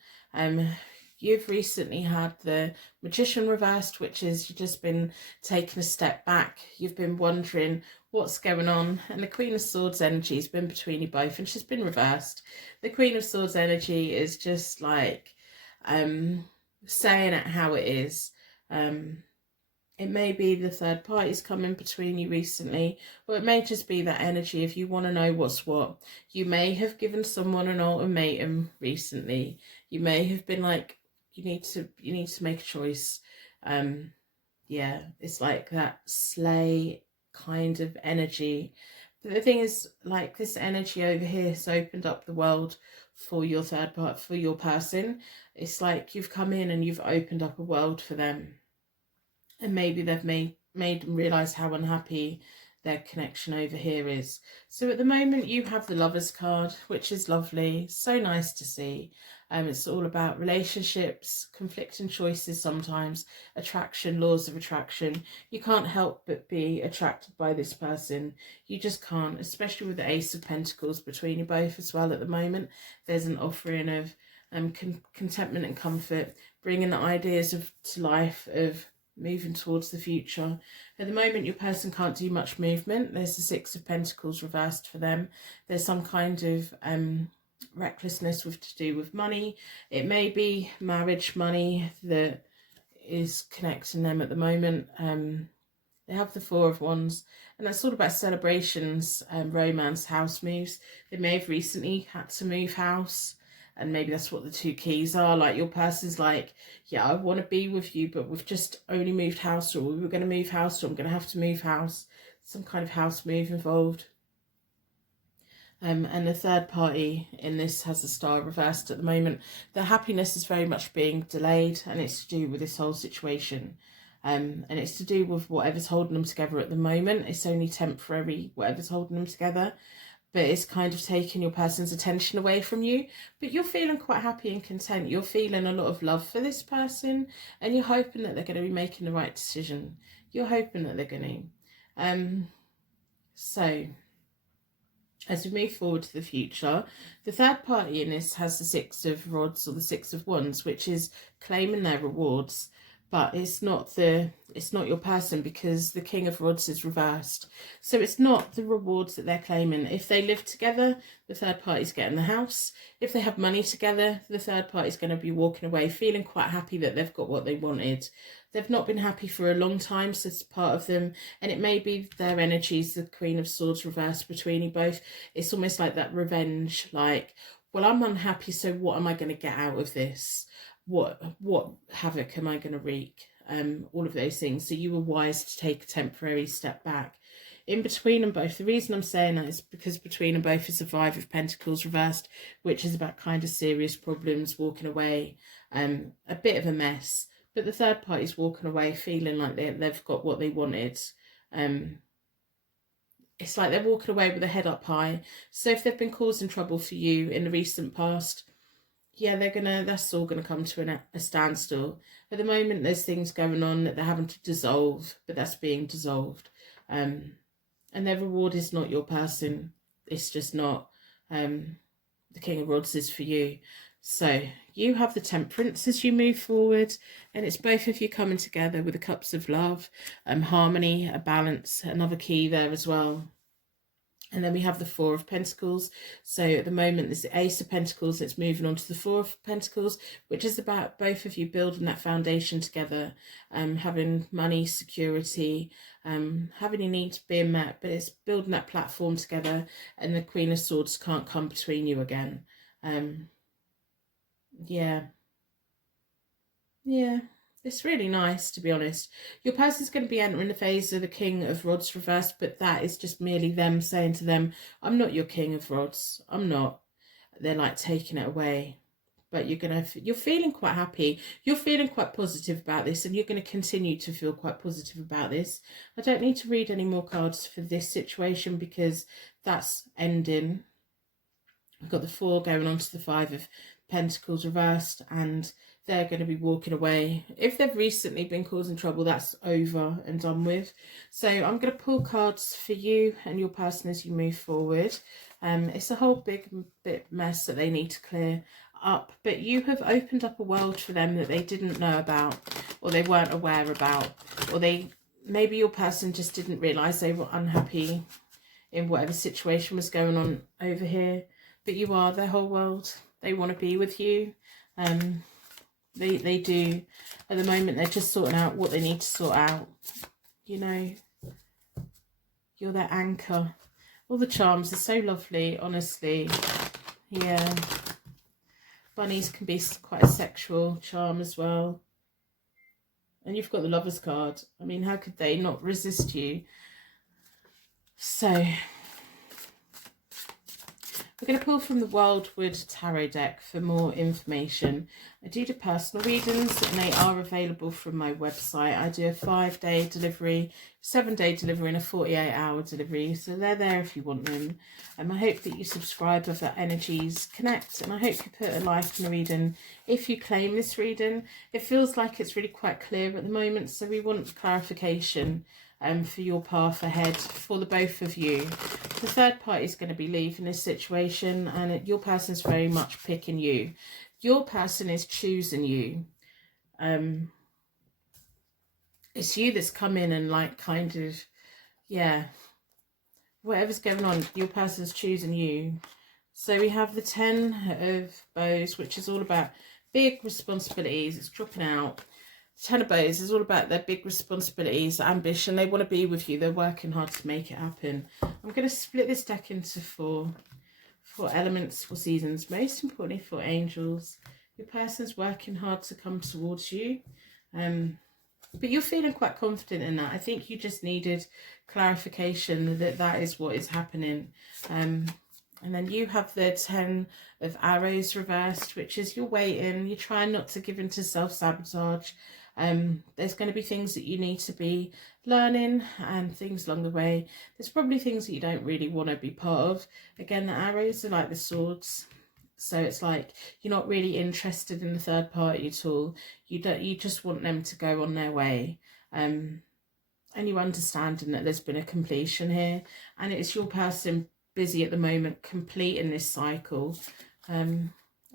You've recently had the Magician reversed, which is you've just been taking a step back. You've been wondering what's going on, and the Queen of Swords energy has been between you both, and she's been reversed. The Queen of Swords energy is just like saying it how it is. It may be the third party's come in between you recently, or it may just be that energy if you want to know what's what. You may have given someone an ultimatum recently. You may have been like, you need to make a choice. Yeah, it's like that slay kind of energy. But the thing is, like, this energy over here has opened up the world for your third part, for your person. It's like you've come in and you've opened up a world for them, and maybe they've made them realize how unhappy their connection over here is. So at the moment you have the Lovers card, which is lovely, so nice to see. It's all about relationships, conflicting choices sometimes, attraction, laws of attraction. You can't help but be attracted by this person. You just can't, especially with the Ace of Pentacles between you both as well at the moment. There's an offering of contentment and comfort, bringing the ideas to life, of moving towards the future. At the moment, your person can't do much movement. There's the Six of Pentacles reversed for them. There's some kind of recklessness to do with money. It may be marriage money that is connecting them at the moment. They have the Four of Wands, and that's all about celebrations, romance, house moves. They may have recently had to move house, and maybe that's what the two keys are. Like, your person's like, yeah, I want to be with you, but we've just only moved house, or we were going to move house, or I'm going to have to move house. Some kind of house move involved. And the third party in this has the Star reversed at the moment. The happiness is very much being delayed, and it's to do with this whole situation. And it's to do with whatever's holding them together at the moment. It's only temporary, whatever's holding them together. But it's kind of taking your person's attention away from you. But you're feeling quite happy and content. You're feeling a lot of love for this person, and you're hoping that they're going to be making the right decision. You're hoping that they're going to. So as we move forward to the future, the third party in this has the Six of Rods, or the Six of Wands, which is claiming their rewards. But it's not your person, because the King of Rods is reversed. So it's not the rewards that they're claiming. If they live together, the third party's getting the house. If they have money together, the third party's going to be walking away feeling quite happy that they've got what they wanted. They've not been happy for a long time, so it's part of them. And it may be their energies, the Queen of Swords reversed between you both. It's almost like that revenge, like, well, I'm unhappy, so what am I going to get out of this? What havoc am I going to wreak? All of those things. So you were wise to take a temporary step back. In between them both, the reason I'm saying that is because between them both is the Five of Pentacles reversed, which is about kind of serious problems, walking away, a bit of a mess. But the third party's walking away feeling like they've got what they wanted. It's like they're walking away with their head up high. So if they've been causing trouble for you in the recent past, yeah, that's all gonna come to a standstill. At the moment, there's things going on that they're having to dissolve, but that's being dissolved. and their reward is not your person. It's just not. The King of Rods is for you. So you have the Temperance as you move forward, and it's both of you coming together with the Cups of Love, harmony, a balance, another key there as well. And then we have the Four of Pentacles. So at the moment, there's the Ace of Pentacles. It's moving on to the Four of Pentacles, which is about both of you building that foundation together, having money, security, having your needs being met, but it's building that platform together, and the Queen of Swords can't come between you again. Yeah. It's really nice, to be honest. Your person's going to be entering the phase of the King of Rods reversed, but that is just merely them saying to them, I'm not your King of Rods. I'm not. They're like taking it away. But you're feeling quite happy. You're feeling quite positive about this, and you're going to continue to feel quite positive about this. I don't need to read any more cards for this situation because that's ending. I've got the Four going on to the Five of Pentacles reversed, and they're going to be walking away. If they've recently been causing trouble, that's over and done with. So I'm going to pull cards for you and your person as you move forward. It's a whole big mess that they need to clear up, but you have opened up a world for them that they didn't know about, or they weren't aware about, or maybe your person just didn't realise they were unhappy in whatever situation was going on over here. But you are their whole world. They want to be with you. They do. At the moment, they're just sorting out what they need to sort out. You know, you're their anchor. All the charms are so lovely, honestly. Yeah. Bunnies can be quite a sexual charm as well. And you've got the Lover's card. I mean, how could they not resist you? So we're going to pull from the Wildwood Tarot deck for more information. I do personal readings, and they are available from my website. I do a 5-day delivery, 7-day delivery, and a 48-hour delivery. So they're there if you want them. I hope that you subscribe if that energies connect, and I hope you put a like in the reading if you claim this reading. It feels like it's really quite clear at the moment, so we want clarification for your path ahead for the both of you. The third party is going to be leaving this situation, and your person's very much picking you. Your person is choosing you. It's you that's come in and like kind of, yeah, whatever's going on, your person's choosing you. So we have the 10 of Bows, which is all about big responsibilities. It's dropping out. 10 of Bows is all about their big responsibilities, ambition. They want to be with you. They're working hard to make it happen. I'm going to split this deck into four elements, 4 seasons. Most importantly, 4 angels. Your person's working hard to come towards you. But you're feeling quite confident in that. I think you just needed clarification that is what is happening. And then you have the 10 of Arrows reversed, which is you're waiting. You're trying not to give in to self-sabotage. There's going to be things that you need to be learning and things along the way. There's probably things that you don't really want to be part of. Again, the arrows are like the swords. So it's like you're not really interested in the third party at all. You just want them to go on their way. And you're understanding that there's been a completion here. And it's your person busy at the moment completing this cycle. And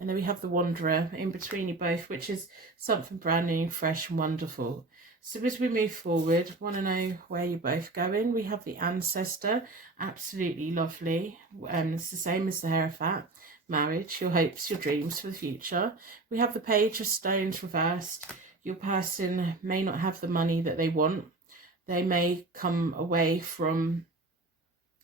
then we have the Wanderer in between you both, which is something brand new, fresh and wonderful. So as we move forward, want to know where you're both going. We have the Ancestor, absolutely lovely. It's the same as the Hierophant, marriage, your hopes, your dreams for the future. We have the Page of Stones reversed. Your person may not have the money that they want. They may come away from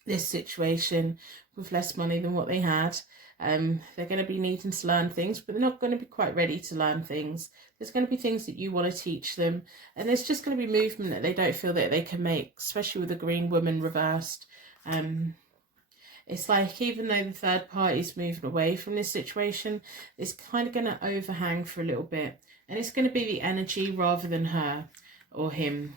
this situation with less money than what they had. They're going to be needing to learn things, but they're not going to be quite ready to learn things. There's going to be things that you want to teach them, and there's just going to be movement that they don't feel that they can make, especially with the Green Woman reversed. It's like even though the third party is moving away from this situation, it's kind of going to overhang for a little bit, and it's going to be the energy rather than her or him.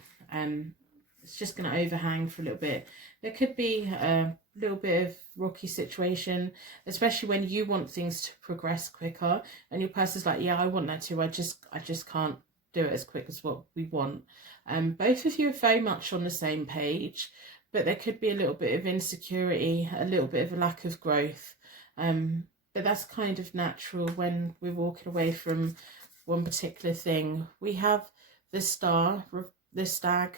It's just going to overhang for a little bit. There could be a little bit of rocky situation, especially when you want things to progress quicker and your person's like, yeah, I want that too. I just can't do it as quick as what we want. Both of you are very much on the same page, but there could be a little bit of insecurity, a little bit of a lack of growth. But that's kind of natural when we're walking away from one particular thing. We have the star, the stag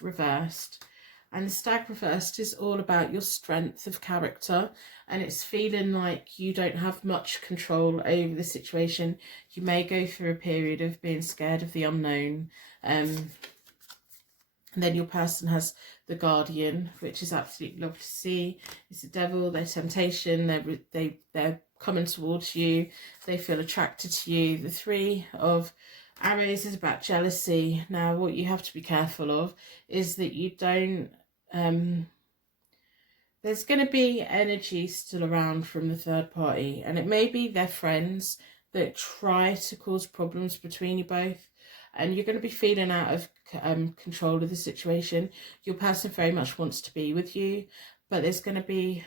reversed. And the stag reversed is all about your strength of character, and it's feeling like you don't have much control over the situation. You may go through a period of being scared of the unknown. And then your person has the guardian, which is absolutely lovely to see. It's the devil, their temptation, they're coming towards you, they feel attracted to you. The three of arrows is about jealousy. Now, what you have to be careful of is that you don't, there's going to be energy still around from the third party, and it may be their friends that try to cause problems between you both, and you're going to be feeling out of control of the situation. Your person very much wants to be with you, but there's going to be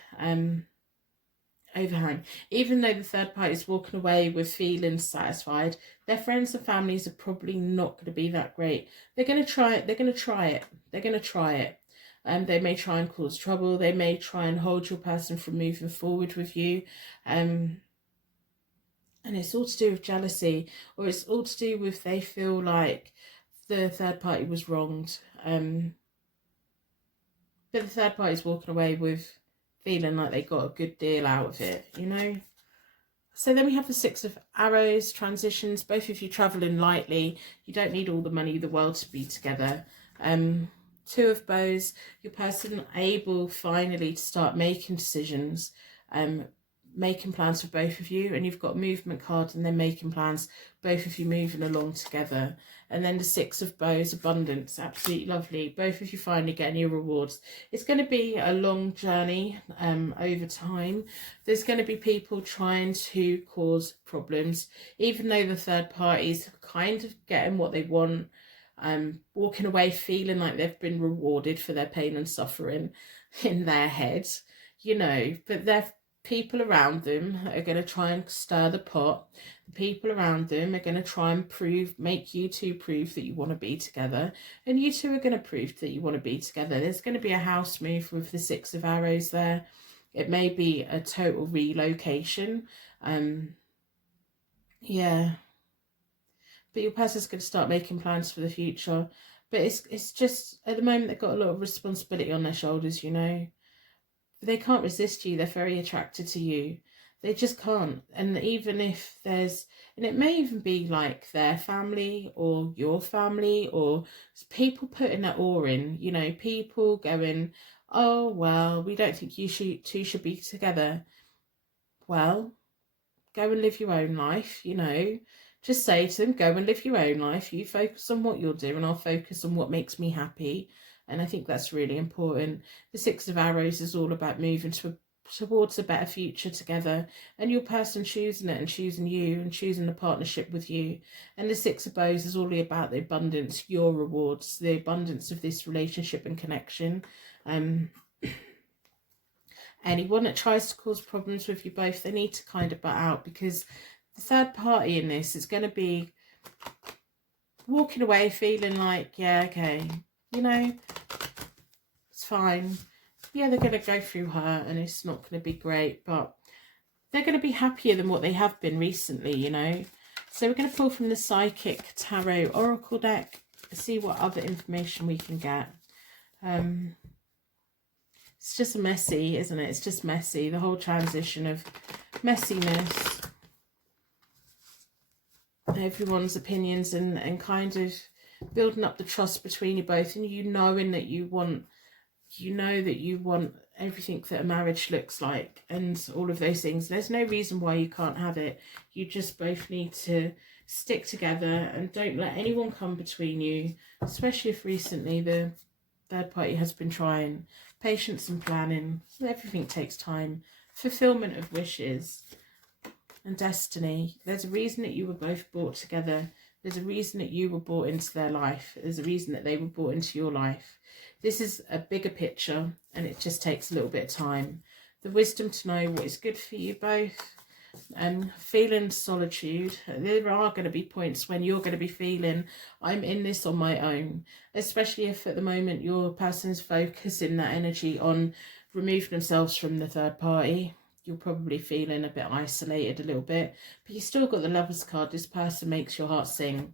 overhang. Even though the third party is walking away with feeling satisfied, their friends and families are probably not going to be that great. They're going to try it. They're going to try it. They're going to try it. They may try and cause trouble. They may try and hold your person from moving forward with you. And it's all to do with jealousy, or it's all to do with they feel like the third party was wronged. But the third party is walking away with feeling like they got a good deal out of it, you know. So then we have the Six of Arrows, transitions. Both of you traveling lightly. You don't need all the money in the world to be together. Two of Bows, your person able finally to start making decisions, making plans for both of you. And you've got movement card and then making plans, both of you moving along together. And then the Six of Bows, abundance, absolutely lovely. Both of you finally getting your rewards. It's going to be a long journey over time. There's going to be people trying to cause problems, even though the third party's kind of getting what they want, walking away feeling like they've been rewarded for their pain and suffering in their head, you know. But they're people around them are going to try and stir the pot. The people around them are going to try and make you two prove that you want to be together, and you two are going to prove that you want to be together. There's going to be a house move with the Six of Arrows there. It may be a total relocation. Yeah. But your person's going to start making plans for the future. But it's just, at the moment, they've got a lot of responsibility on their shoulders, you know. They can't resist you. They're very attracted to you. They just can't. And even if there's, and it may even be like their family or your family, or people putting that awe in, you know, people going, oh, well, we don't think you two should be together. Well, go and live your own life, you know. Just say to them, go and live your own life. You focus on what you'll do and I'll focus on what makes me happy. And I think that's really important. The Six of Arrows is all about moving towards a better future together, and your person choosing it and choosing you and choosing a partnership with you. And the Six of Bows is all about the abundance, your rewards, the abundance of this relationship and connection. Anyone that tries to cause problems with you both, they need to kind of butt out, because the third party in this is going to be walking away feeling like, yeah, okay, you know, it's fine. Yeah, they're going to go through her and it's not going to be great, but they're going to be happier than what they have been recently, you know. So we're going to pull from the Psychic Tarot Oracle deck, see what other information we can get. It's just messy, isn't it? It's just messy. The whole transition of messiness. Everyone's opinions and kind of building up the trust between you both, and you knowing that you want everything that a marriage looks like and all of those things. There's no reason why you can't have it. You just both need to stick together and don't let anyone come between you, especially if recently the third party has been trying. Patience and planning. Everything takes time. Fulfillment of wishes and destiny. There's a reason that you were both brought together. There's a reason that you were brought into their life. There's a reason that they were brought into your life. This is a bigger picture, and it just takes a little bit of time. The wisdom to know what is good for you both. feeling solitude. There are going to be points when you're going to be feeling, I'm in this on my own, especially if at the moment your person's focusing that energy on removing themselves from the third party. You're probably feeling a bit isolated a little bit, but you still got the Lovers card. This person makes your heart sing.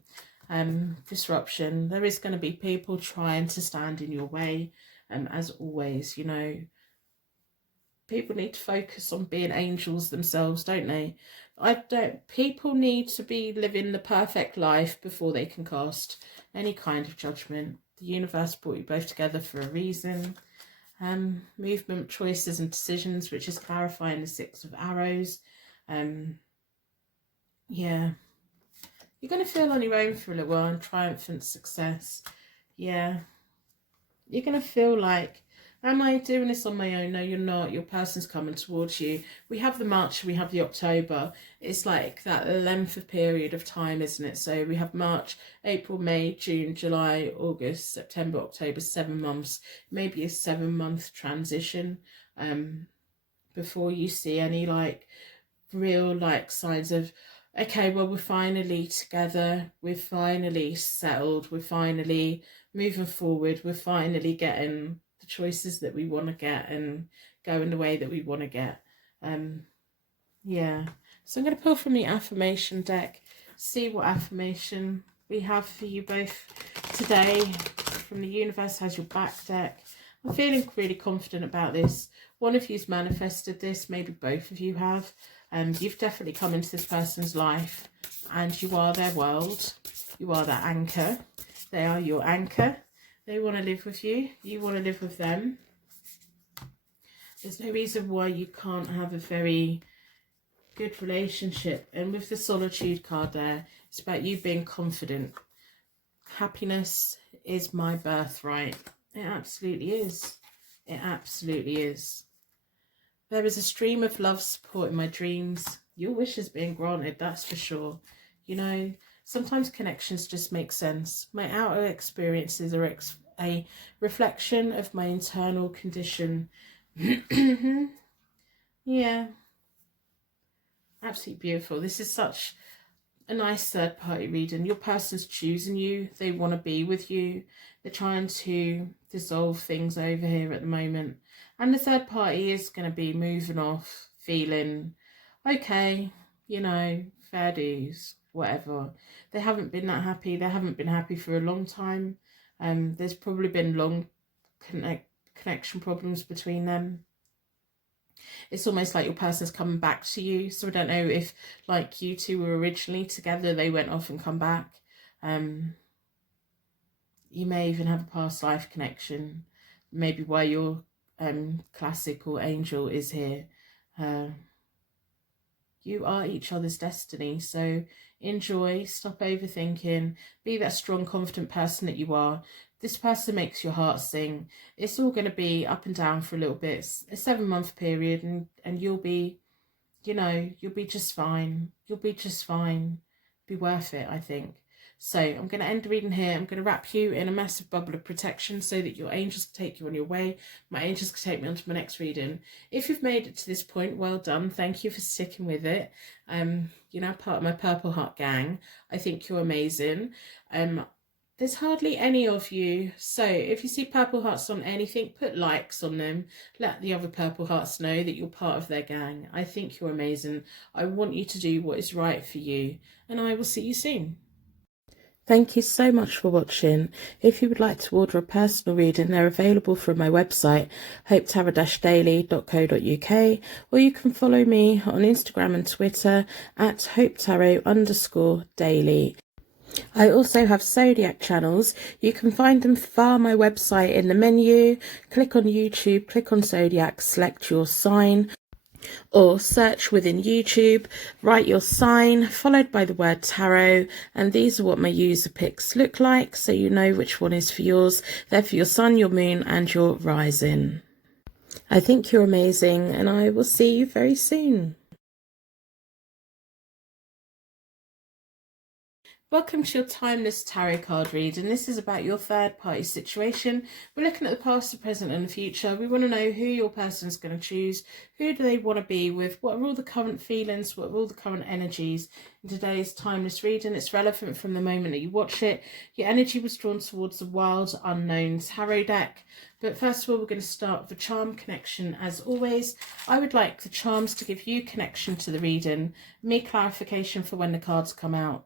Disruption. There is going to be people trying to stand in your way. As always, you know, people need to focus on being angels themselves, don't they? People need to be living the perfect life before they can cast any kind of judgment. The universe brought you both together for a reason. Movement, choices and decisions, which is clarifying the Six of Arrows. Yeah. You're going to feel on your own for a little while and triumphant success. Yeah. You're going to feel like, am I doing this on my own? No, you're not. Your person's coming towards you. We have the March, we have the October. It's like that length of period of time, isn't it? So we have March, April, May, June, July, August, September, October, 7 months. Maybe a 7-month transition before you see any like real like signs of, okay, well, we're finally together. We're finally settled. We're finally moving forward. We're finally getting the choices that we want to get and going the way that we want to get. Yeah. So I'm going to pull from the affirmation deck, see what affirmation we have for you both today. From the Universe Has Your Back deck. I'm feeling really confident about this. One of you's manifested this, maybe both of you have. You've definitely come into this person's life and you are their world. You are their anchor. They are your anchor. They want to live with you. You want to live with them. There's no reason why you can't have a very good relationship. And with the Solitude card there, it's about you being confident. Happiness is my birthright. It absolutely is. It absolutely is. There is a stream of love supporting my dreams. Your wish is being granted, that's for sure. You know, sometimes connections just make sense. My outer experiences are a reflection of my internal condition. Yeah. Absolutely beautiful. This is such a nice third party reading. Your person's choosing you. They want to be with you. They're trying to dissolve things over here at the moment. And the third party is going to be moving off, feeling, okay, you know, fair dues, whatever. They haven't been that happy. They haven't been happy for a long time. There's probably been long connection problems between them. It's almost like your person's coming back to you. So I don't know if, like, you two were originally together, they went off and come back. You may even have a past life connection. Maybe why your classic or angel is here. You are each other's destiny. So enjoy, stop overthinking, be that strong, confident person that you are. This person makes your heart sing. It's all going to be up and down for a little bit. It's a 7-month period and you'll be, you know, you'll be just fine. You'll be just fine. Be worth it, I think. So I'm going to end the reading here. I'm going to wrap you in a massive bubble of protection so that your angels can take you on your way. My angels can take me on to my next reading. If you've made it to this point, well done. Thank you for sticking with it. You're now part of my Purple Heart gang. I think you're amazing. There's hardly any of you. So if you see purple hearts on anything, put likes on them. Let the other purple hearts know that you're part of their gang. I think you're amazing. I want you to do what is right for you. And I will see you soon. Thank you so much for watching. If you would like to order a personal reading, they're available from my website, hopetarot-daily.co.uk, or you can follow me on Instagram and Twitter at hopetarot_daily. I also have zodiac channels. You can find them via my website in the menu. Click on YouTube, click on zodiac, select your sign, or search within YouTube, write your sign, followed by the word tarot, and these are what my user picks look like, so you know which one is for yours. They're for your sun, your moon, and your rising. I think you're amazing, and I will see you very soon. Welcome to your Timeless Tarot card reading. This is about your third party situation. We're looking at the past, the present and the future. We want to know who your person's going to choose. Who do they want to be with? What are all the current feelings? What are all the current energies? In today's Timeless reading, it's relevant from the moment that you watch it. Your energy was drawn towards the Wild Unknown Tarot deck. But first of all, we're going to start with the charm connection. As always, I would like the charms to give you connection to the reading, me clarification for when the cards come out.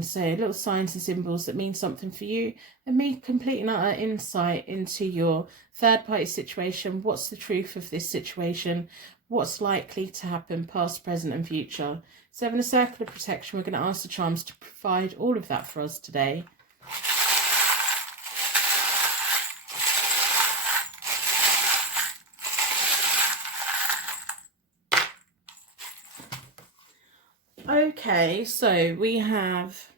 So little signs and symbols that mean something for you, and me complete and utter insight into your third party situation. What's the truth of this situation? What's likely to happen past, present and future? So in a circle of protection, we're going to ask the charms to provide all of that for us today. Okay, so we have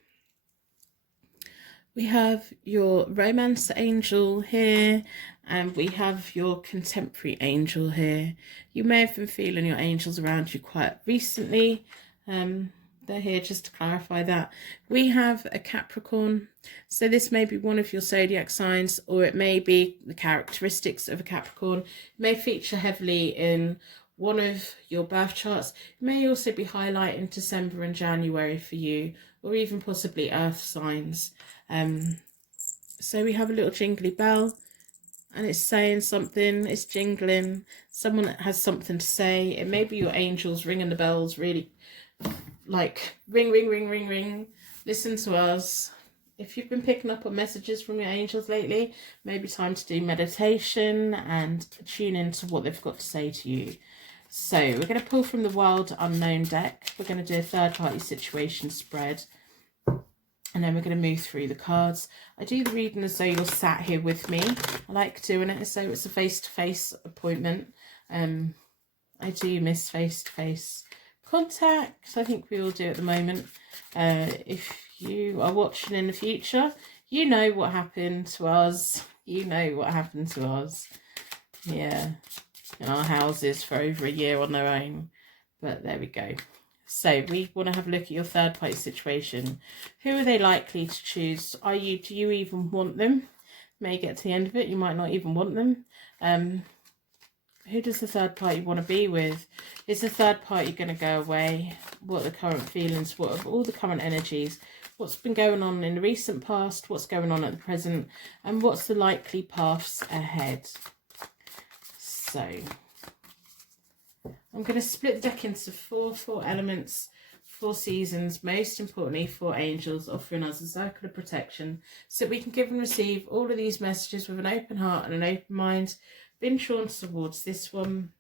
your romance angel here, and we have your contemporary angel here. You may have been feeling your angels around you quite recently. They're here just to clarify that. We have a Capricorn, so this may be one of your zodiac signs, or it may be the characteristics of a Capricorn. It may feature heavily in one of your birth charts. It may also be highlighting December and January for you, or even possibly earth signs. So we have a little jingly bell, and it's saying something, it's jingling. Someone has something to say. It may be your angels ringing the bells, really like ring, ring, ring, ring, ring. Listen to us. If you've been picking up on messages from your angels lately, maybe time to do meditation and tune into what they've got to say to you. So we're going to pull from the Wild Unknown deck. We're going to do a third party situation spread, and then we're going to move through the cards. I do the reading as though you're sat here with me. I like doing it as though it's a face-to-face appointment. I do miss face-to-face contact. I think we all do at the moment. If you are watching in the future, you know what happened to us. You know what happened to us. Yeah. In our houses for over a year on their own. But there we go. So we want to have a look at your third party situation. Who are they likely to choose? Do you even want them? May get to the end of it, you might not even want them. Who does the third party want to be with? Is the third party going to go away? What are the current feelings? What are all the current energies? What's been going on in the recent past? What's going on at the present? And what's the likely paths ahead? So I'm going to split the deck into four elements, 4 seasons, most importantly 4 angels, offering us a circle of protection so that we can give and receive all of these messages with an open heart and an open mind. Been drawn towards this one.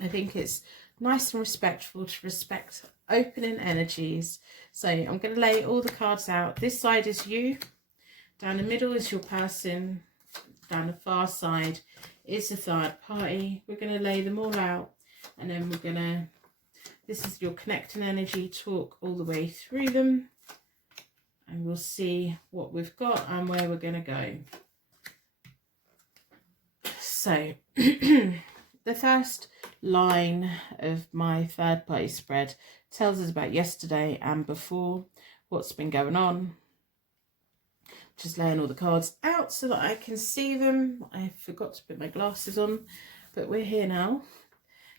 I think it's nice and respectful to respect opening energies. So I'm going to lay all the cards out. This side is you, down the middle is your person, down the far side is the third party. We're going to lay them all out, and then we're going to, this is your connecting energy, talk all the way through them, and we'll see what we've got and where we're going to go. So the first line of my third party spread tells us about yesterday and before, what's been going on. Just laying all the cards out so that I can see them. I forgot to put my glasses on, but we're here now.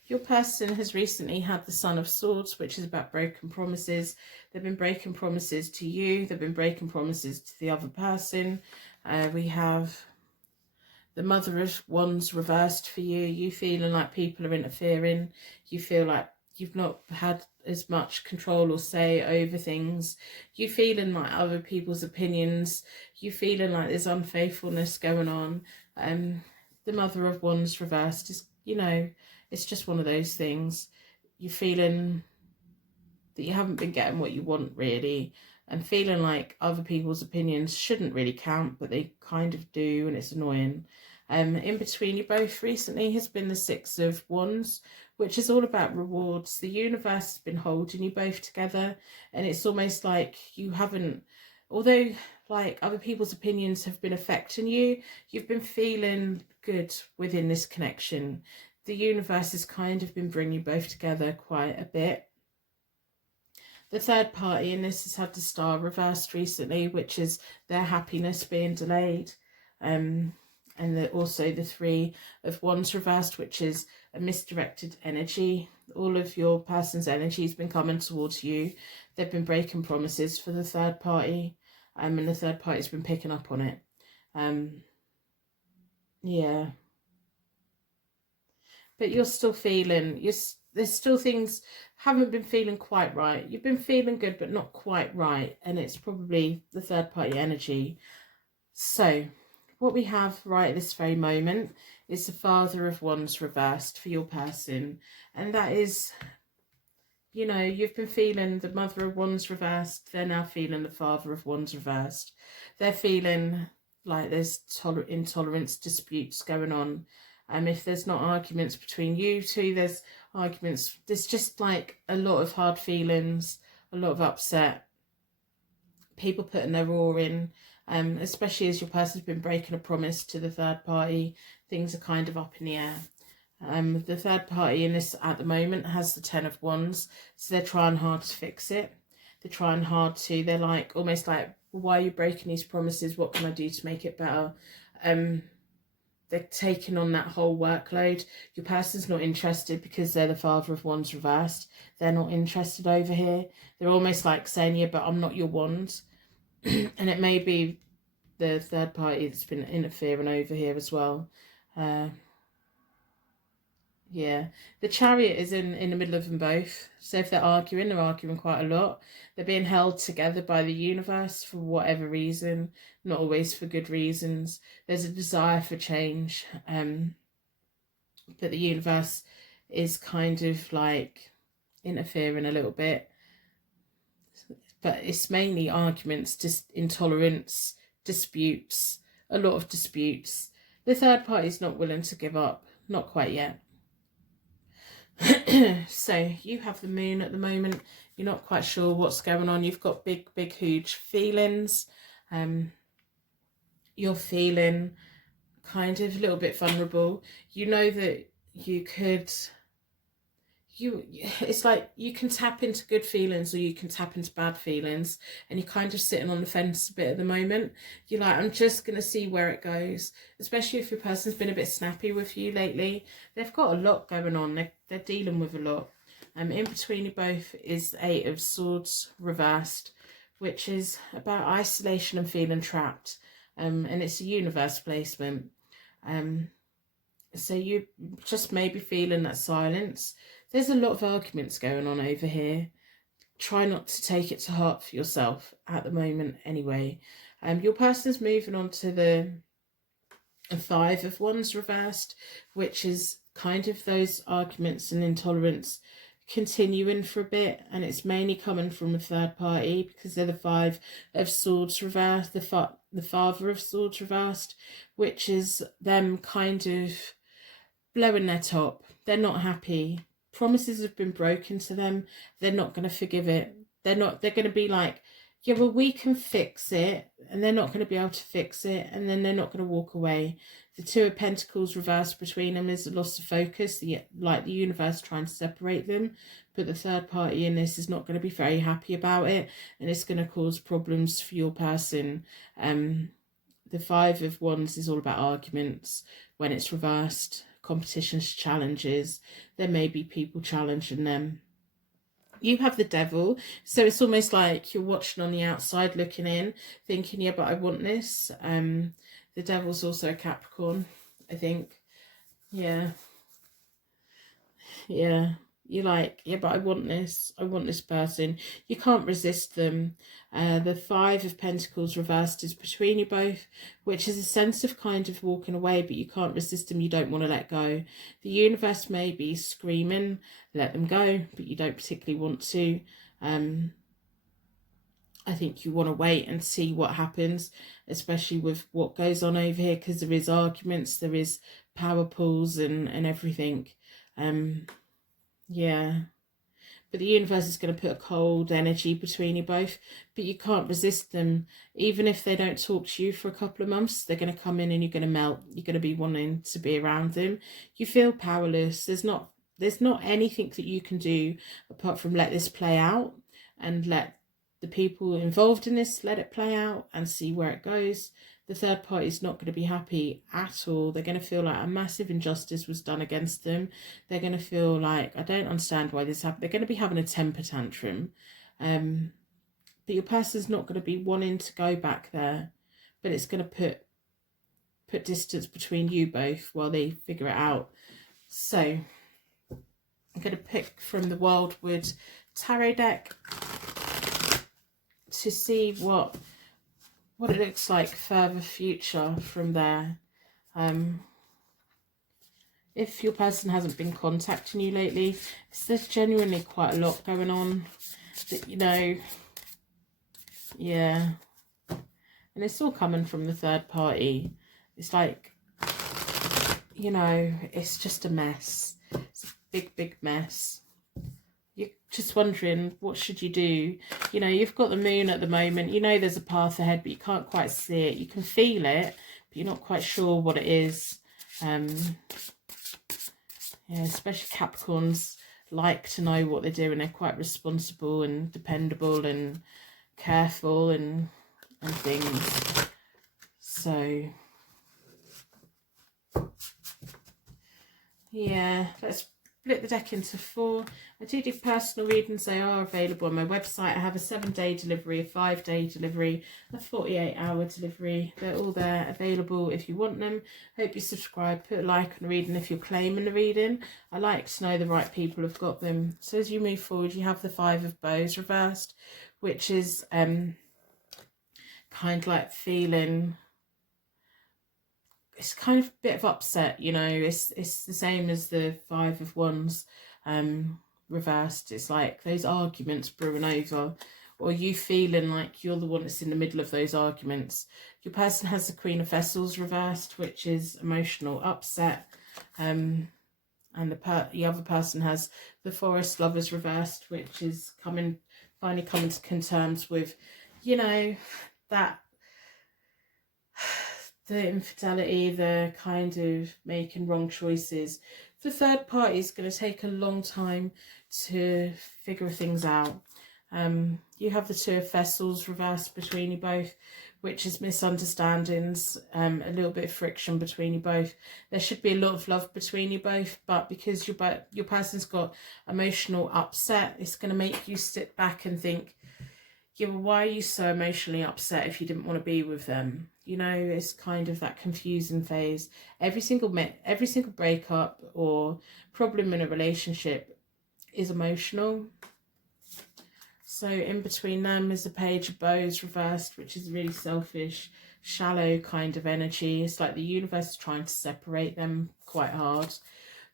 Your person has recently had the Son of Swords, which is about broken promises. They've been breaking promises to you. They've been breaking promises to the other person. We have the Mother of Wands reversed for you. You feeling like people are interfering. You feel like you've not had as much control or say over things. You feeling like other people's opinions. You feeling like there's unfaithfulness going on. The Mother of Wands reversed is, you know, it's just one of those things. You're feeling that you haven't been getting what you want really, and feeling like other people's opinions shouldn't really count, but they kind of do, and it's annoying. In between you both recently has been the Six of Wands, which is all about rewards. The universe has been holding you both together, and it's almost like you haven't, although like other people's opinions have been affecting you, you've been feeling good within this connection. The universe has kind of been bringing you both together quite a bit. The third party in this has had the Star reversed recently, which is their happiness being delayed. And also the Three of Wands reversed, which is a misdirected energy. All of your person's energy has been coming towards you. They've been breaking promises for the third party, and the third party's been picking up on it. Yeah. But you're still feeling, there's still things haven't been feeling quite right. You've been feeling good, but not quite right. And it's probably the third party energy. So what we have right at this very moment is the Father of Wands reversed for your person. And that is, you know, you've been feeling the Mother of Wands reversed. They're now feeling the Father of Wands reversed. They're feeling like there's intolerance disputes going on. If there's not arguments between you two, there's arguments. There's just like a lot of hard feelings, a lot of upset. People putting their oar in, especially as your person's been breaking a promise to the third party. Things are kind of up in the air. The third party in this at the moment has the Ten of Wands, so they're trying hard to fix it. They're trying hard to, they're like, almost like, why are you breaking these promises? What can I do to make it better? They're taking on that whole workload. Your person's not interested because they're the Father of Wands reversed. They're not interested over here. They're almost like saying, yeah, but I'm not your wand. And it may be the third party that's been interfering over here as well. Yeah, the Chariot is in the middle of them both. So if they're arguing quite a lot. They're being held together by the universe for whatever reason, not always for good reasons. There's a desire for change, but the universe is kind of like interfering a little bit. But it's mainly arguments, just intolerance, disputes, a lot of disputes. The third party is not willing to give up, not quite yet. So you have the Moon at the moment. You're not quite sure what's going on. You've got big, huge feelings. You're feeling kind of a little bit vulnerable. You know that you could, it's like you can tap into good feelings or you can tap into bad feelings, and you're kind of sitting on the fence a bit at the moment. You're like, I'm just going to see where it goes, especially if your person's been a bit snappy with you lately. They've got a lot going on. They're dealing with a lot. In between you both is the Eight of Swords reversed, which is about isolation and feeling trapped. And it's a universe placement. So you just may be feeling that silence. There's a lot of arguments going on over here. Try not to take it to heart for yourself at the moment anyway. Your person's moving on to the Five of Wands reversed, which is kind of those arguments and intolerance continuing for a bit, and it's mainly coming from a third party because they're the Five of Swords reversed, the Father of Swords reversed, which is them kind of blowing their top. They're not happy. Promises have been broken to them. They're not going to forgive it. They're going to be like, yeah, well, we can fix it, and they're not going to be able to fix it, and then they're not going to walk away. The Two of Pentacles reversed between them is a loss of focus, like the universe trying to separate them, but the third party in this is not going to be very happy about it, and it's going to cause problems for your person. The Five of Wands is all about arguments when it's reversed, competitions, challenges. There may be people challenging them. You have the Devil, so it's almost like you're watching on the outside looking in, thinking, yeah, but I want this. The Devil's also a Capricorn, I think. Yeah. You're like, yeah, but I want this person. You can't resist them. The Five of Pentacles reversed is between you both, which is a sense of kind of walking away, but you can't resist them. You don't want to let go. The universe may be screaming, let them go, but you don't particularly want to. I think you want to wait and see what happens, especially with what goes on over here, because there is arguments, there is power pools and everything. Yeah. But the universe is going to put a cold energy between you both, but you can't resist them. Even if they don't talk to you for a couple of months, they're going to come in and you're going to melt. You're going to be wanting to be around them. You feel powerless. There's not anything that you can do apart from let this play out. and let the people involved in this let it play out and see where it goes. The third party is not going to be happy at all. They're going to feel like a massive injustice was done against them. They're going to feel like, I don't understand why this happened. They're going to be having a temper tantrum. But your person's not going to be wanting to go back there, but it's going to put distance between you both while they figure it out. So I'm going to pick from the Wildwood Tarot deck to see what it looks like further future from there. If your person hasn't been contacting you lately, there's genuinely quite a lot going on that, you know, yeah, and it's all coming from the third party. It's like, you know, it's just a mess. It's a big mess. You're just wondering, what should you do? You know, you've got the moon at the moment. You know there's a path ahead, but you can't quite see it. You can feel it, but you're not quite sure what it is. Yeah, especially Capricorns like to know what they're doing. They're quite responsible and dependable and careful and things. So yeah, let's split the deck into 4. I do personal readings. They are available on my website. I have a 7-day delivery, a 5-day delivery, a 48-hour delivery. They're all there available if you want them. Hope you subscribe, put a like on the reading if you're claiming the reading. I like to know the right people have got them. So as you move forward, you have the 5 of Bows reversed, which is kind of like feeling, it's kind of a bit of upset, you know. It's the same as the 5 of Wands reversed. It's like those arguments brewing over, or you feeling like you're the one that's in the middle of those arguments. Your person has the Queen of Vessels reversed, which is emotional upset, and the other person has the Forest Lovers reversed, which is finally coming to terms with, you know, that the infidelity, the kind of making wrong choices. The third party is going to take a long time to figure things out. You have the 2 of Vessels reversed between you both, which is misunderstandings, a little bit of friction between you both. There should be a lot of love between you both, but because your person's got emotional upset, it's going to make you sit back and think, yeah, well, why are you so emotionally upset if you didn't want to be with them? You know, it's kind of that confusing phase. Every single breakup or problem in a relationship is emotional. So in between them is the Page of Bows reversed, which is really selfish, shallow kind of energy. It's like the universe is trying to separate them quite hard.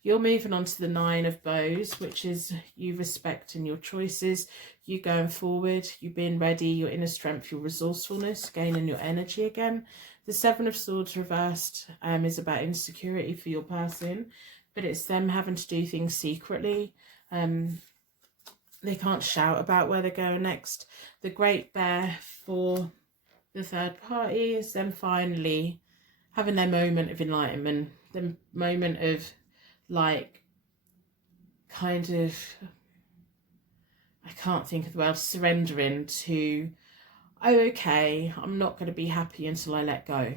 You're moving on to the 9 of Bows, which is you respecting your choices, you going forward, you being ready, your inner strength, your resourcefulness, gaining your energy again. The 7 of Swords reversed is about insecurity for your person, but it's them having to do things secretly. They can't shout about where they're going next. The Great Bear for the third party is them finally having their moment of enlightenment, the moment of, like, kind of, I can't think of the word, surrendering to, oh, okay, I'm not going to be happy until I let go,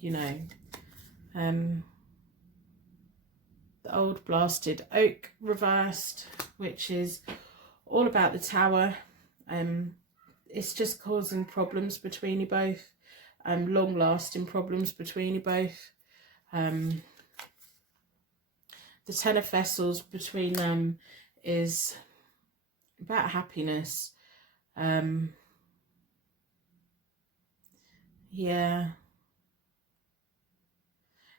you know. The Old Blasted Oak reversed, which is all about the Tower. It's just causing problems between you both, long-lasting problems between you both. The 10 of Vessels between them is about happiness. Yeah.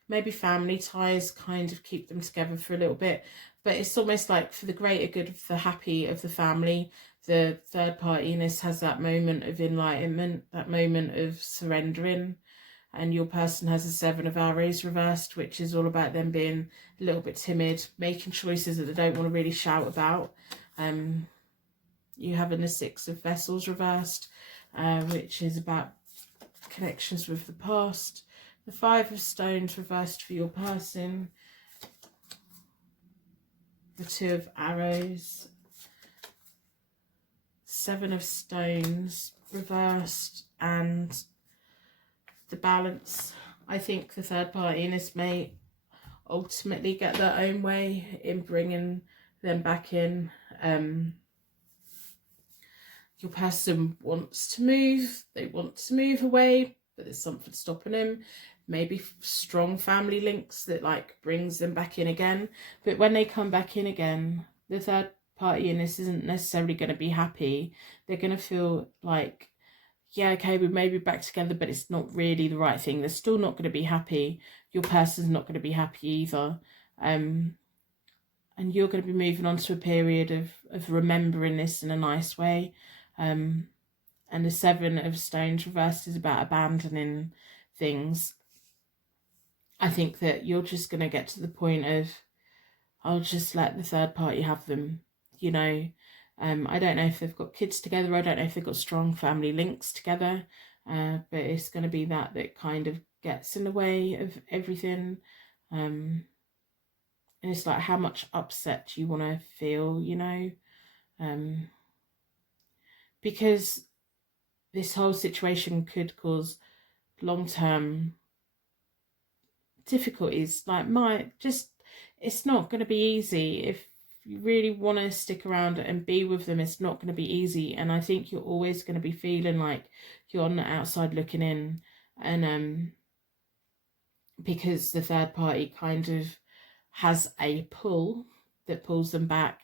Maybe family ties kind of keep them together for a little bit. But it's almost like for the greater good of the happy of the family, the third partiness has that moment of enlightenment, that moment of surrendering. And your person has a 7 of Arrows reversed, which is all about them being a little bit timid, making choices that they don't want to really shout about. You having the 6 of Vessels reversed, which is about connections with the past. The 5 of Stones reversed for your person. The 2 of Arrows. Seven of Stones reversed and the Balance. I think the third party in this may ultimately get their own way in bringing them back in. Your person wants to move, they want to move away, but there's something stopping them. Maybe strong family links that like brings them back in again. But when they come back in again, the third party in this isn't necessarily going to be happy. They're going to feel like, yeah, okay, we may be back together, but it's not really the right thing. They're still not going to be happy. Your person's not going to be happy either. And you're going to be moving on to a period of remembering this in a nice way. And the Seven of Stones reversed is about abandoning things. I think that you're just going to get to the point of, I'll just let the third party have them, you know. I don't know if they've got kids together. I don't know if they've got strong family links together. But it's going to be that kind of gets in the way of everything. And it's like how much upset you want to feel, you know. Because this whole situation could cause long-term difficulties. Like it's not going to be easy. If you really want to stick around and be with them, it's not going to be easy. And I think you're always going to be feeling like you're on the outside looking in. And because the third party kind of has a pull that pulls them back.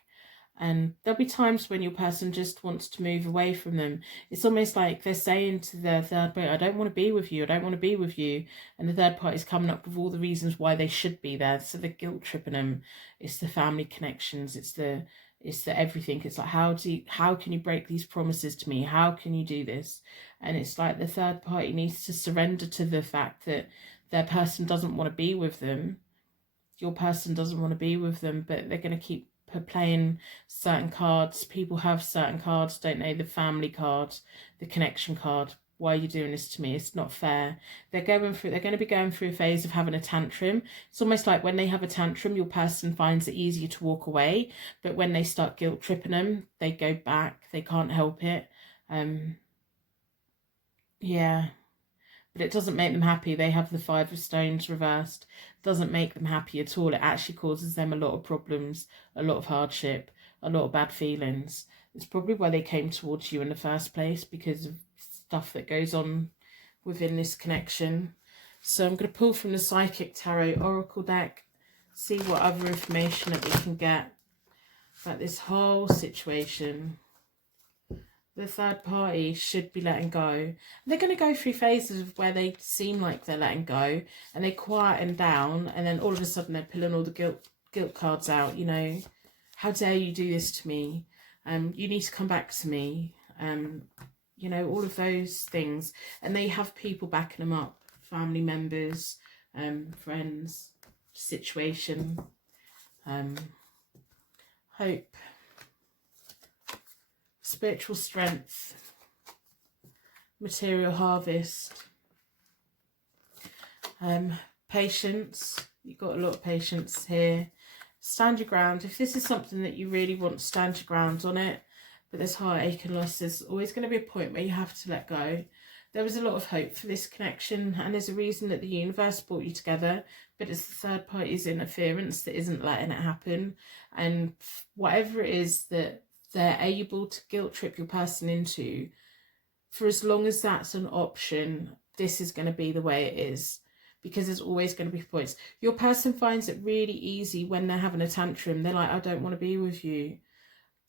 And there'll be times when your person just wants to move away from them. It's almost like they're saying to the third party, I don't want to be with you, I don't want to be with you. And the third party's coming up with all the reasons why they should be there. So they're guilt tripping them. It's the family connections, it's the everything. It's like, how can you break these promises to me? How can you do this? And it's like the third party needs to surrender to the fact that their person doesn't want to be with them. Your person doesn't want to be with them, but they're going to keep playing certain cards. People have certain cards, don't they? The family card, the connection card. Why are you doing this to me? It's not fair. They're going to be going through a phase of having a tantrum. It's almost like when they have a tantrum, your person finds it easier to walk away, but when they start guilt tripping them, they go back. They can't help it. Yeah, but it doesn't make them happy. They have the Five of Stones reversed. Doesn't make them happy at all. It actually causes them a lot of problems, a lot of hardship, a lot of bad feelings. It's probably why they came towards you in the first place, because of stuff that goes on within this connection. So I'm going to pull from the Psychic Tarot Oracle deck, see what other information that we can get about this whole situation. The third party should be letting go. They're going to go through phases of where they seem like they're letting go and they quieten down, and then all of a sudden they're pulling all the guilt cards out. You know, how dare you do this to me? You need to come back to me. You know, all of those things. And they have people backing them up, family members, friends, situation, hope, spiritual strength, material harvest, patience. You've got a lot of patience here. Stand your ground. If this is something that you really want, stand your ground on it. But there's heartache and loss. There's always going to be a point where you have to let go. There was a lot of hope for this connection, and there's a reason that the universe brought you together, but it's the third party's interference that isn't letting it happen. And whatever it is that they're able to guilt trip your person into, for as long as that's an option, this is going to be the way it is, because there's always going to be points. Your person finds it really easy when they're having a tantrum. They're like, I don't want to be with you.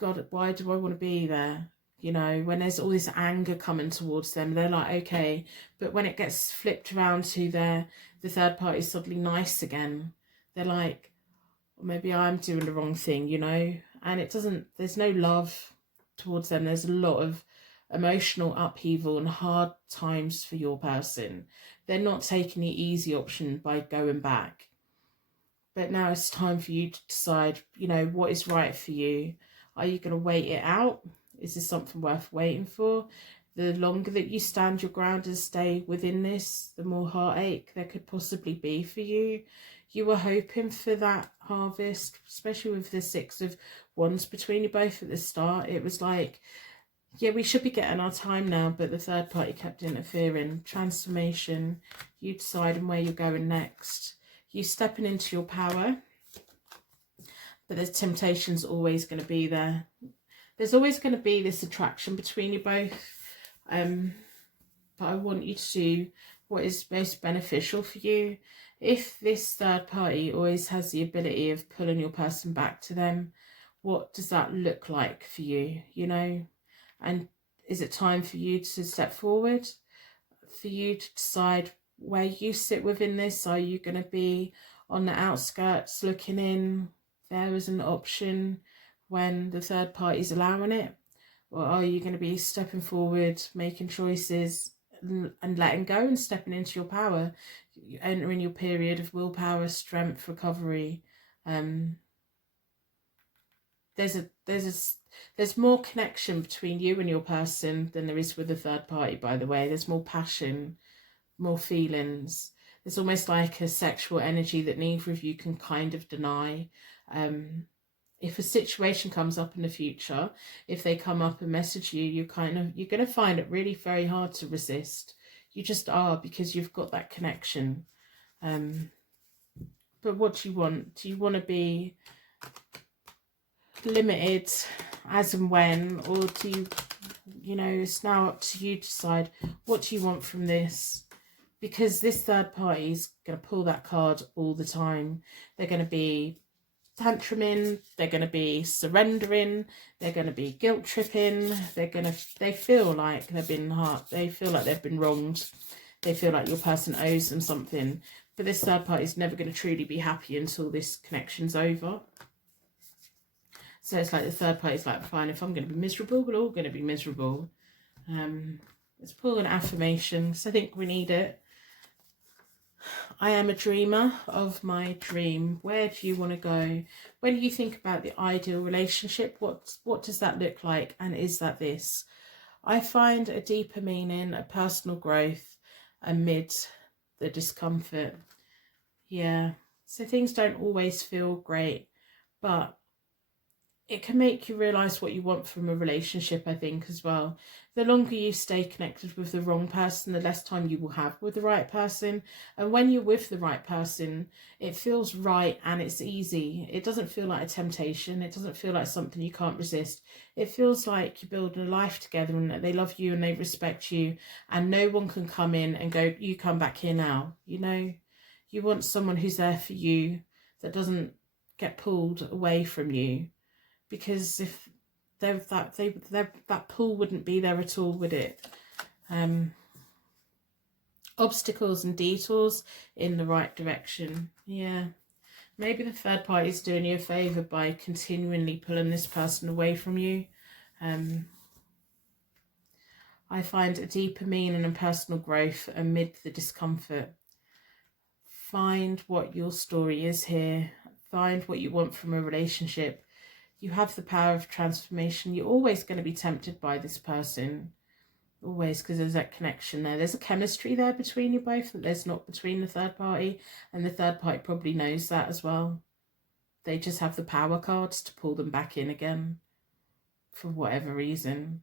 God, why do I want to be there? You know, when there's all this anger coming towards them, they're like, okay. But when it gets flipped around to the third party is suddenly nice again, they're like, well, maybe I'm doing the wrong thing, you know? And it doesn't, there's no love towards them. There's a lot of emotional upheaval and hard times for your person. They're not taking the easy option by going back. But now it's time for you to decide, you know, what is right for you. Are you going to wait it out? Is this something worth waiting for? The longer that you stand your ground and stay within this, the more heartache there could possibly be for you. You were hoping for that harvest, especially with the Six of Wands between you both at the start. It was like Yeah, we should be getting our time now, but the third party kept interfering. Transformation, you deciding where you're going next. You stepping into your power, but there's temptation's always going to be there. There's always going to be this attraction between you both. But I want you to do what is most beneficial for you. If this third party always has the ability of pulling your person back to them, what does that look like for you, you know? And is it time for you to step forward? For you to decide where you sit within this? Are you going to be on the outskirts looking in there as an option when the third party's allowing it? Or are you going to be stepping forward, making choices and letting go and stepping into your power, entering your period of willpower, strength, recovery? There's more connection between you and your person than there is with the third party, by the way. There's more passion, more feelings. There's almost like a sexual energy that neither of you can kind of deny. If a situation comes up in the future, if they come up and message you, you're going to find it really very hard to resist. You just are, because you've got that connection. But what do you want? Do you want to be limited as and when, or do you, it's now up to you to decide what do you want from this? Because this third party is going to pull that card all the time. They're going to be tantruming, they're going to be surrendering, they're going to be guilt tripping, they feel like they've been hurt, they feel like they've been wronged, they feel like your person owes them something. But this third party is never going to truly be happy until this connection's over. So it's like the third party is like, fine, if I'm going to be miserable, we're all going to be miserable. Let's pull an affirmation, because I think we need it. I am a dreamer of my dream. Where do you want to go? When you think about the ideal relationship, what does that look like? And is that this? I find a deeper meaning, a personal growth amid the discomfort. Yeah. So things don't always feel great, but it can make you realise what you want from a relationship, I think, as well. The longer you stay connected with the wrong person, the less time you will have with the right person. And when you're with the right person, it feels right and it's easy. It doesn't feel like a temptation. It doesn't feel like something you can't resist. It feels like you're building a life together and that they love you and they respect you, and no one can come in and go, you come back here now. You want someone who's there for you, that doesn't get pulled away from you. Because if that pull wouldn't be there at all, would it? Obstacles and detours in the right direction. Yeah. Maybe the third party is doing you a favour by continually pulling this person away from you. I find a deeper meaning and personal growth amid the discomfort. Find what your story is here. Find what you want from a relationship. You have the power of transformation. You're always going to be tempted by this person. Always, because there's that connection there. There's a chemistry there between you both that there's not between the third party. And the third party probably knows that as well. They just have the power cards to pull them back in again. For whatever reason.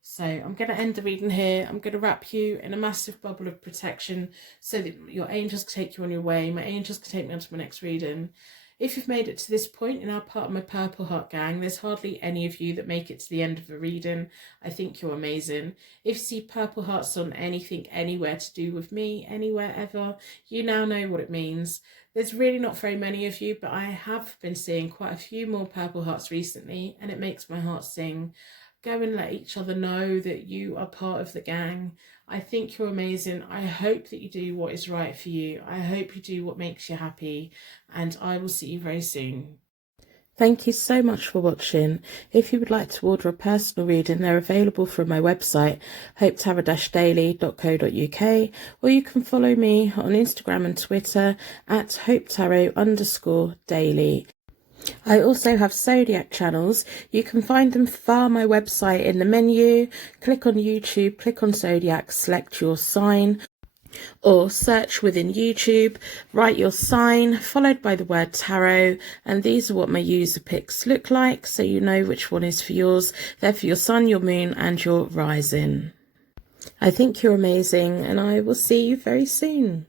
So I'm going to end the reading here. I'm going to wrap you in a massive bubble of protection so that your angels can take you on your way. My angels can take me on to my next reading. If you've made it to this point and are part of my Purple Heart gang, there's hardly any of you that make it to the end of a reading. I think you're amazing. If you see Purple Hearts on anything, anywhere to do with me, anywhere ever, you now know what it means. There's really not very many of you, but I have been seeing quite a few more Purple Hearts recently, and it makes my heart sing. Go and let each other know that you are part of the gang. I think you're amazing. I hope that you do what is right for you. I hope you do what makes you happy. And I will see you very soon. Thank you so much for watching. If you would like to order a personal reading, they're available from my website, hopetarot-daily.co.uk, or you can follow me on Instagram and Twitter at hopetarot_daily. I also have Zodiac channels. You can find them via my website in the menu. Click on YouTube, click on Zodiac, select your sign. Or search within YouTube, write your sign followed by the word tarot, and these are what my user picks look like, so you know which one is for yours. They're for your sun, your moon and your rising. I think you're amazing, and I will see you very soon.